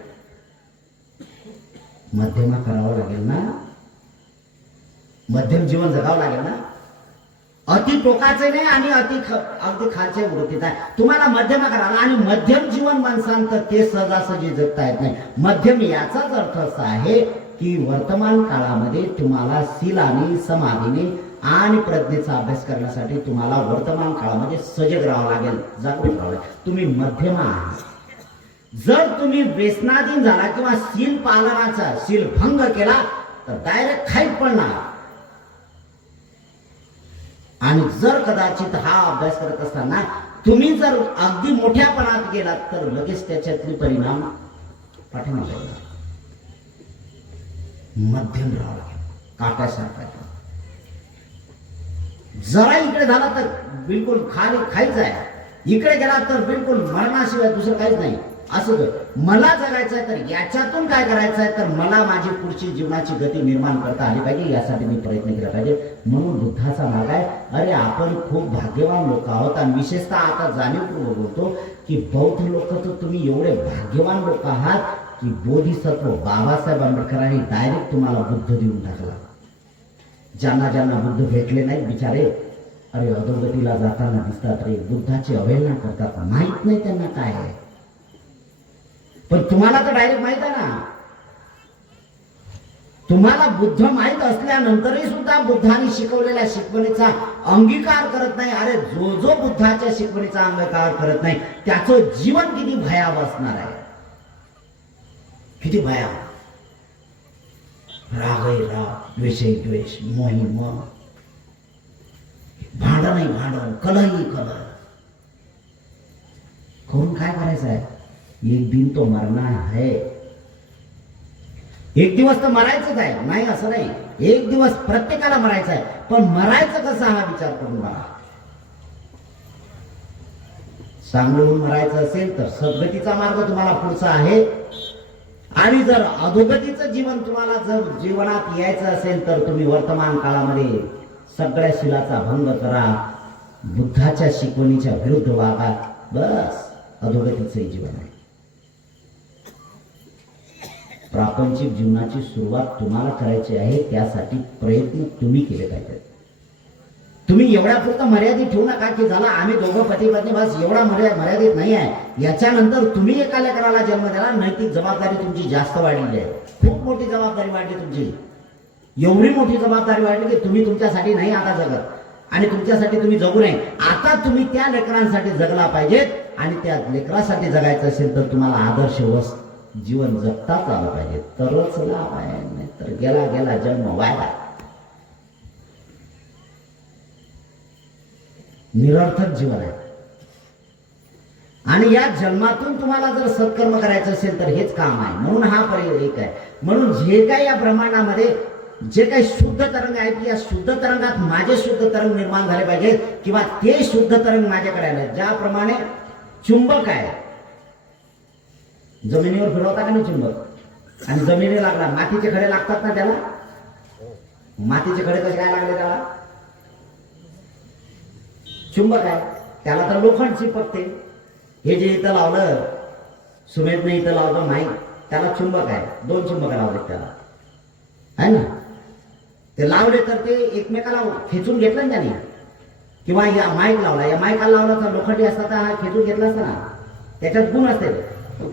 मध्यमा करावं लागेल ना, मध्यम जीवन जगावं लागेल ना. अति टोकाचे नाही आणि अगदी खालच्या वृत्तीत आहे. तुम्हाला मध्यमा करावं, आणि मध्यम जीवन माणसांत ते सहजासहजी जगता येत नाही. मध्यम याचाच अर्थ असा आहे की वर्तमान काळामध्ये तुम्हाला शीलाने, समाधीने आणि प्रज्ञेचा अभ्यास करण्यासाठी तुम्हाला वर्तमान काळामध्ये सजग राहावं लागेल, जागरूक राहावं लागेल. तुम्ही मध्यमा आहात. जर तुम्ही व्यसनाधीन झाला किंवा शील पालनाचा शील भंग केला तर डायरेक्ट खाईत पडणार. आणि जर कदाचित हा अभ्यास करत असताना तुम्ही जर अगदी मोठ्यापणात गेलात तर लगेच त्याच्यातले परिणाम पाठीमागे येणार. मध्यम राहावं लागेल, काट्यासारखा. जरा इकडे झाला तर बिलकुल खायचं आहे, इकडे गेला तर बिलकुल मरणाशिवाय दुसरं काहीच नाही. असं जर मला जगायचं आहे तर याच्यातून काय करायचं आहे, तर मला माझी पुढची जीवनाची गती निर्माण करता आली पाहिजे, यासाठी मी प्रयत्न केला पाहिजे. म्हणून बुद्धाचा मार्ग आहे. अरे आपण खूप भाग्यवान लोक आहोत, आणि विशेषतः आता जाणीवपूर्वक बोलतो की बौद्ध लोक तर तुम्ही एवढे भाग्यवान लोक आहात की बोधिसत्व बाबासाहेब आंबेडकरांनी डायरेक्ट तुम्हाला बुद्ध देऊन टाकला. ज्यांना ज्यांना बुद्ध भेटले नाही बिचारे, अरे अधोगतीला जाताना दिसतात रे, बुद्धाची अवहेलना करतात, माहित नाही त्यांना काय आहे. पण तुम्हाला तर डायरेक्ट माहित आहे ना. तुम्हाला बुद्ध माहित असल्यानंतरही सुद्धा बुद्धाने शिकवलेल्या शिकवणीचा अंगीकार करत नाही. अरे जो जो बुद्धाच्या शिकवणीचा अंगीकार करत नाही त्याचं जीवन किती भयावह असणार आहे, किती भयावह. रागही राग, द्वेषही द्वेष, मोही मोह, भांडणही भांडण, कलहही कलह. करून काय करायचं आहे, एक दिन तो मरना है. एक दिवस तर मरायचंच आहे, नाही असं नाही, एक दिवस प्रत्येकाला मरायचं आहे. पण मरायचं कसं हा विचार करून बघा. चांगलं मरायचं असेल तर सद्गतीचा मार्ग तुम्हाला पुढचा आहे, आणि जर अधोगतीचं जीवन तुम्हाला जर जीवनात यायचं असेल तर तुम्ही वर्तमान काळामध्ये सगळ्या शिलाचा भंग करा, बुद्धाच्या शिकवणीच्या विरुद्ध वागा, बस अधोगतीचं जीवन आहे. प्रापंचिक जीवनाची सुरुवात तुम्हाला करायची आहे, त्यासाठी प्रयत्न तुम्ही केले पाहिजेत. तुम्ही एवढ्या पुरतं मर्यादित ठेवू नका की झाला आम्ही दोघं पती पत्नी बस एवढा मर्यादित नाही आहे. याच्यानंतर तुम्ही एका लेकराला जन्म द्याला, नैतिक जबाबदारी तुमची जास्त वाढलेली आहे. खूप मोठी जबाबदारी वाढली तुमची, एवढी मोठी जबाबदारी वाढली की तुम्ही तुमच्यासाठी नाही आता जगत, आणि तुमच्यासाठी तुम्ही जगू नये. आता तुम्ही त्या लेकरांसाठी जगला पाहिजेत, आणि त्या लेकरासाठी जगायचं असेल तर तुम्हाला आदर्श जीवन जगताच आलं पाहिजे, तरच लाभ आहे. नाही तर गेला गेला जन्म वाया, निरर्थक जीवन आहे. आणि या जन्मातून तुम्हाला जर सत्कर्म करायचं असेल तर हेच काम आहे. म्हणून हा पर्याय एक आहे. म्हणून जे काही या ब्रह्मांडामध्ये जे काही शुद्ध तरंग आहेत, या शुद्ध तरंगात माझे शुद्ध तरंग निर्माण झाले पाहिजेत, किंवा ते शुद्ध तरंग माझ्याकडे आले. ज्याप्रमाणे चुंबक आहे, जमिनीवर फिरवता का नाही चुंबक, आणि जमिनीला लागला, मातीचे खडे लागतात ना त्याला, मातीचे खडे कसे काय लागले त्याला, चुंबक आहे, त्याला तर लोखंड चिपकते. हे जे इथं लावलं सुमेधने, इथं लावलं नाही, त्याला चुंबक आहे, दोन चुंबक लावले त्याला, आहे ना. ते लावले तर ते एकमेकाला खेचून घेतलं ना त्याने, किंवा या माईक लावला, या माईकाला लावला तर लोखंडी असता तर हा खेचून घेतला असता ना, त्याच्यात गुण असते.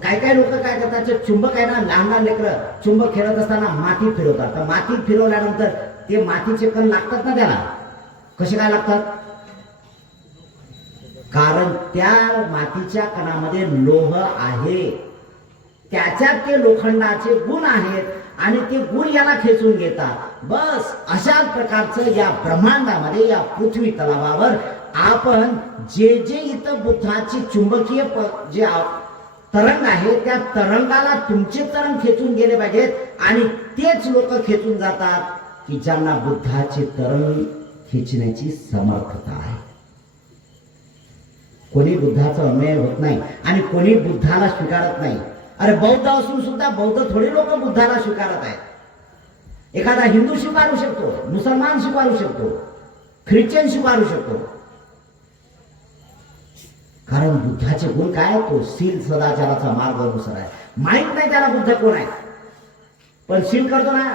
काय काय लोक काय करतात, चुंबक आहे ना, लहान लहान लेकरं चुंबक खेळत असताना माती फिरवतात. तर माती फिरवल्यानंतर ते मातीचे कण लागतात ना त्याला, कसे काय लागतात, कारण त्या मातीच्या कणामध्ये लोह आहे, त्याच्यात ते लोखंडाचे गुण आहेत, आणि ते गुण याला खेचून घेतात. बस अशाच प्रकारचं या ब्रह्मांडामध्ये, या पृथ्वी तलावावर आपण जे जे इथं बुद्धाची चुंबकीय जे तरंग आहे, त्या तरंगाला तुमचे तरंग खेचून गेले पाहिजेत, आणि तेच लोक खेचून जातात की ज्यांना बुद्धाचे तरंग खेचण्याची समर्थता आहे. कोणी बुद्धाचं अन्याय होत नाही, आणि कोणी बुद्धाला स्वीकारत नाही. अरे बौद्ध असून सुद्धा बौद्ध थोडी लोक बुद्धाला स्वीकारत आहेत. एखादा हिंदू स्वीकारू शकतो, मुसलमान स्वीकारू शकतो, ख्रिश्चन स्वीकारू शकतो. कारण बुद्धाचे गुण काय? तो शील सदाचाराचा मार्ग अनुसार आहे. माहित नाही त्याला बुद्ध कोण आहे, पण शील करतो ना.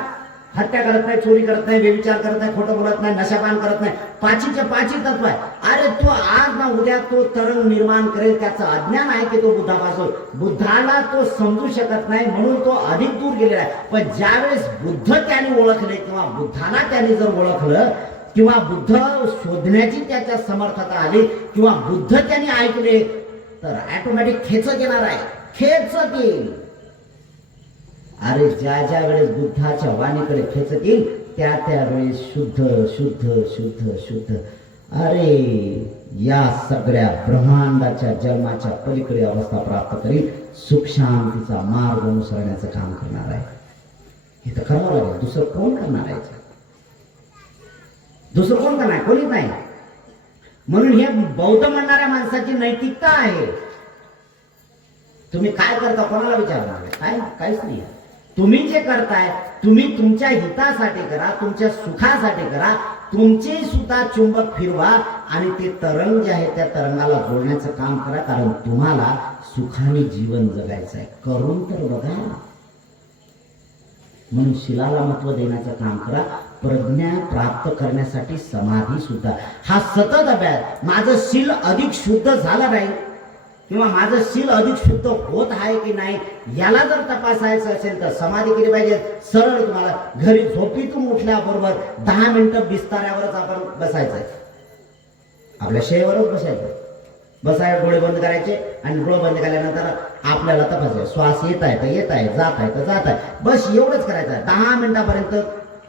हत्या करत नाही, चोरी करत नाही, व्यभिचार करत नाही, खोटं बोलत नाही, नशापान करत नाही. पाचीचे पाची तत्व आहे. अरे तो आज ना उद्या तो तरंग निर्माण करेल. त्याचं अज्ञान आहे की तो बुद्धापासून. बुद्धाला तो समजू शकत नाही म्हणून तो अधिक दूर गेलेला आहे. पण ज्यावेळेस बुद्ध त्याने ओळखले किंवा बुद्धाला त्याने जर ओळखलं किंवा बुद्ध शोधण्याची त्याच्या समर्थता आली किंवा बुद्ध त्यांनी ऐकले तर ऑटोमॅटिक खेचत येणार आहे. खेचत येईल. अरे ज्या ज्या वेळेस बुद्धाच्या वाणीकडे खेचत येईल त्या वेळेस शुद्ध शुद्ध शुद्ध शुद्ध अरे या सगळ्या ब्रह्मांडाच्या जन्माच्या पलीकडे अवस्था प्राप्त करील. सुख शांतीचा मार्ग अनुसरण्याचं काम करणार आहे. हे तर करावं लागेल. दुसरं कोण करणार आहे? दुसरं कोण करणार? कोणीच नाही. म्हणून हे बौद्ध म्हणणाऱ्या माणसाची नैतिकता आहे. तुम्ही काय करता कोणाला विचारणार? काय? काहीच नाही. तुम्ही जे करताय तुम्ही तुमच्या हितासाठी करा, तुमच्या सुखासाठी करा. तुमचे सुद्धा चुंबक फिरवा आणि ते तरंग जे आहे त्या तरंगाला जोडण्याचं काम करा. कारण तुम्हाला सुखाने जीवन जगायचं आहे. करून तर बघा. म्हणून शिलाला महत्व देण्याचं काम करा. प्रज्ञा प्राप्त करण्यासाठी समाधी सुद्धा हा सतत अभ्यास. माझं शील अधिक शुद्ध झालं नाही किंवा माझं शील अधिक शुद्ध होत आहे की नाही याला जर तपासायचं असेल तर समाधी केली पाहिजे. सरळ तुम्हाला घरी झोपीतून उठल्याबरोबर 10 मिनिटं बिस्ताऱ्यावरच आपण बसायचंय. आपल्या शेवरच बसायचं. डोळे बंद करायचे आणि डोळे बंद केल्यानंतर आपल्याला तपासायचं. श्वास येत आहे तर येत आहे, जात आहे तर जात आहे. बस एवढंच करायचं आहे. 10 मिनिटापर्यंत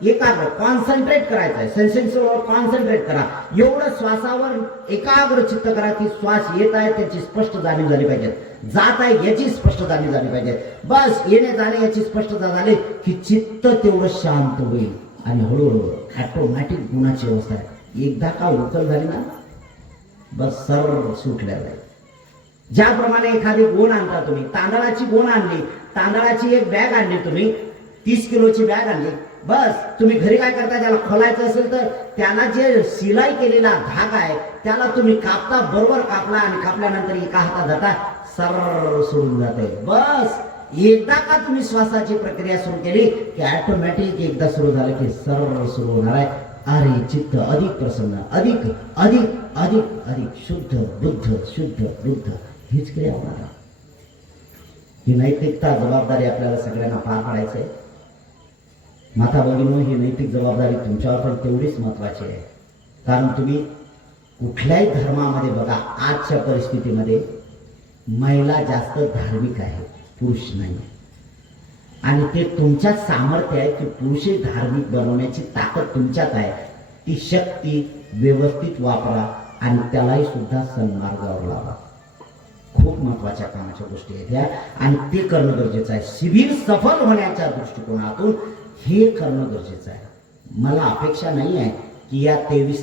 एकाग्र कॉन्सन्ट्रेट करायचं आहे. सेन्सेशनवर कॉन्सन्ट्रेट करा. एवढं श्वासावर एकाग्र चित्त करा की श्वास येत आहे त्याची स्पष्ट जाणीव झाली पाहिजे, जात आहे याची स्पष्ट जाणीव झाली पाहिजे. बस येणे जाणे याची स्पष्टता झाली की चित्त तेवढं शांत होईल आणि हळूहळू ऑटोमॅटिक गुणाची अवस्था आहे. एकदा का उकल झाली ना बस सर्व सुटल्या जाईल. ज्याप्रमाणे एखादी गोण आणता तुम्ही, तांदळाची गोण आणली, तांदळाची एक बॅग आणली तुम्ही, 30 किलोची बॅग आणली. बस तुम्ही घरी काय करता? त्याला खोलायचं असेल तर त्याला जे शिलाई केलेला धागा आहे त्याला तुम्ही कापता. बरोबर कापला आणि कापल्यानंतर एका हातात जाता सरळ सोडून जाते. बस एकदा का तुम्ही श्वासाची प्रक्रिया सुरू केली की ऑटोमॅटिक एकदा सुरू झालं की सरळ सुरू होणार आहे. अरे चित्त अधिक प्रसन्न, अधिक अधिक अधिक अधिक शुद्ध बुद्ध, शुद्ध बुद्ध. हीच क्रिया होणार. ही नैतिकता जबाबदारी आपल्याला सगळ्यांना पार पाडायचं आहे. माता भगिनी, ही नैतिक जबाबदारी तुमच्यावर पण तेवढीच महत्वाची आहे. कारण तुम्ही कुठल्याही धर्मामध्ये बघा, आजच्या परिस्थितीमध्ये महिला जास्त धार्मिक आहे, पुरुष नाही. आणि ते तुमच्यात सामर्थ्य आहे की पुरुष धार्मिक बनवण्याची ताकद तुमच्यात आहे. ती शक्ती व्यवस्थित वापरा आणि त्यालाही सुद्धा सन्मार्गावर लावा. खूप महत्वाच्या कामाच्या गोष्टी आहेत ह्या आणि ते करणं गरजेचं आहे. शिबिर सफल होण्याच्या दृष्टिकोनातून हे करणं गरजेचं आहे. मला अपेक्षा नाही आहे की या 23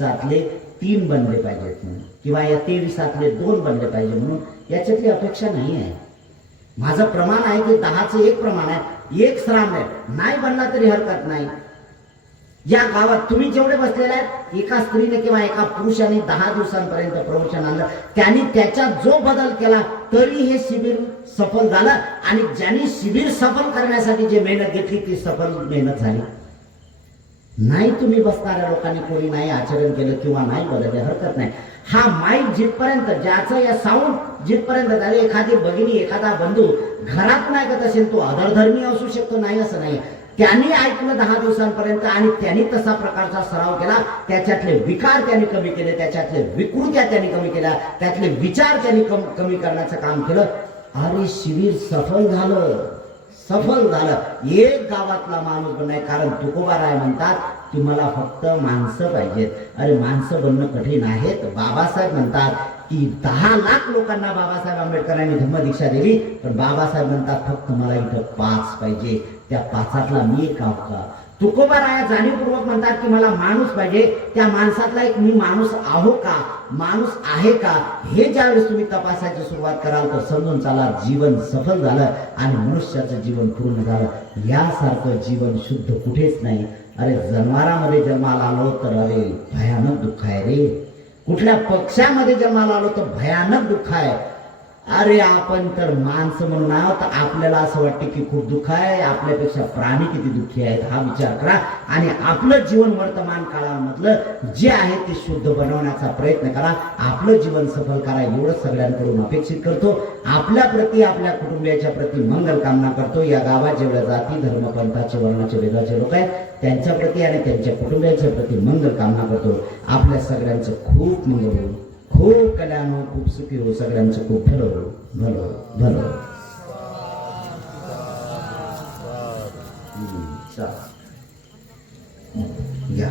3 बनले पाहिजेत म्हणून किंवा या 23 2 बनले पाहिजे म्हणून. याच्यातली अपेक्षा नाही आहे. माझं प्रमाण आहे की 10चं 1 प्रमाण आहे. 1 श्राम नाही बनला तरी हरकत नाही. या गावात तुम्ही जेवढे बसलेले आहेत, एका स्त्रीने किंवा एका पुरुषाने 10 दिवसांपर्यंत प्रवचन आणलं, त्यांनी त्याच्यात जो बदल केला तरी हे शिबिर सफल झालं. आणि ज्यांनी शिबिर सफल करण्यासाठी जे मेहनत घेतली ती सफल मेहनत झाली. नाही तुम्ही बसणाऱ्या लोकांनी कोणी नाही आचरण केलं किंवा नाही बदलले हरकत नाही. हा माईक जिथपर्यंत ज्याचं या साऊंड जिथपर्यंत झाले, एखादी भगिनी एखादा बंधू घरातून ऐकत असेल तो अधरधर्मी असू शकतो, नाही असं नाही. त्यांनी ऐकलं 10 दिवसांपर्यंत आणि त्यांनी तसा प्रकारचा सराव केला. त्याच्यातले विकार त्यांनी कमी केले, त्याच्यातले विकृत्या त्यांनी कमी केल्या, त्यातले विचार त्यांनी कमी करण्याचं काम केलं. अरे शिबिर सफल झालं, सफल झालं. एक गावातला माणूस बनलाय. कारण तुकोबाराय म्हणतात की मला फक्त माणसं पाहिजेत. अरे माणसं बनणं कठीण आहेत. बाबासाहेब म्हणतात की 10 लाख लोकांना बाबासाहेब आंबेडकरांनी धम्मदीक्षा दिली, पण बाबासाहेब म्हणतात फक्त मला इथं 5 पाहिजे. त्या 5तला मी एक आहो का? तुकोबाराया जाणीवपूर्वक म्हणतात की मला माणूस पाहिजे. त्या माणसातला एक मी माणूस आहो का, माणूस आहे का, हे ज्यावेळेस तुम्ही तपासायची सुरुवात कराल तर समजून चाला जीवन सफल झालं आणि मनुष्याचं जीवन पूर्ण झालं. यासारखं जीवन शुद्ध कुठेच नाही. अरे जनावरांमध्ये जन्माला आलो तर अरे भयानक दुःख आहे रे. कुठल्या पक्षामध्ये जन्माला आलो तर भयानक दुःख आहे. अरे आपण तर माणसं म्हणून आहोत, आपल्याला असं वाटतं की खूप दुःख आहे, आपल्यापेक्षा प्राणी किती दुःखी आहेत हा विचार करा आणि आपलं जीवन वर्तमान काळामधलं जे आहे ते शुद्ध बनवण्याचा प्रयत्न करा. आपलं जीवन सफल करा एवढंच सगळ्यांकडून अपेक्षित करतो. आपल्या प्रती, आपल्या कुटुंबियाच्या प्रती मंगल कामना करतो. या गावात जेवढ्या जाती धर्म पंथाचे वर्णाचे वेदाचे लोक आहेत त्यांच्या प्रती आणि त्यांच्या कुटुंबियांच्या प्रती मंगल कामना करतो. आपल्या सगळ्यांचं खूप मंगल हो, खूप कल्याण हो, खूप सुखी हो, सगळ्यांचं खूप भलं हो, भलं भलं. या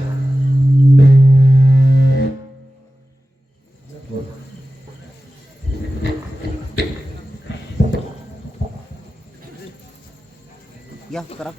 या करा.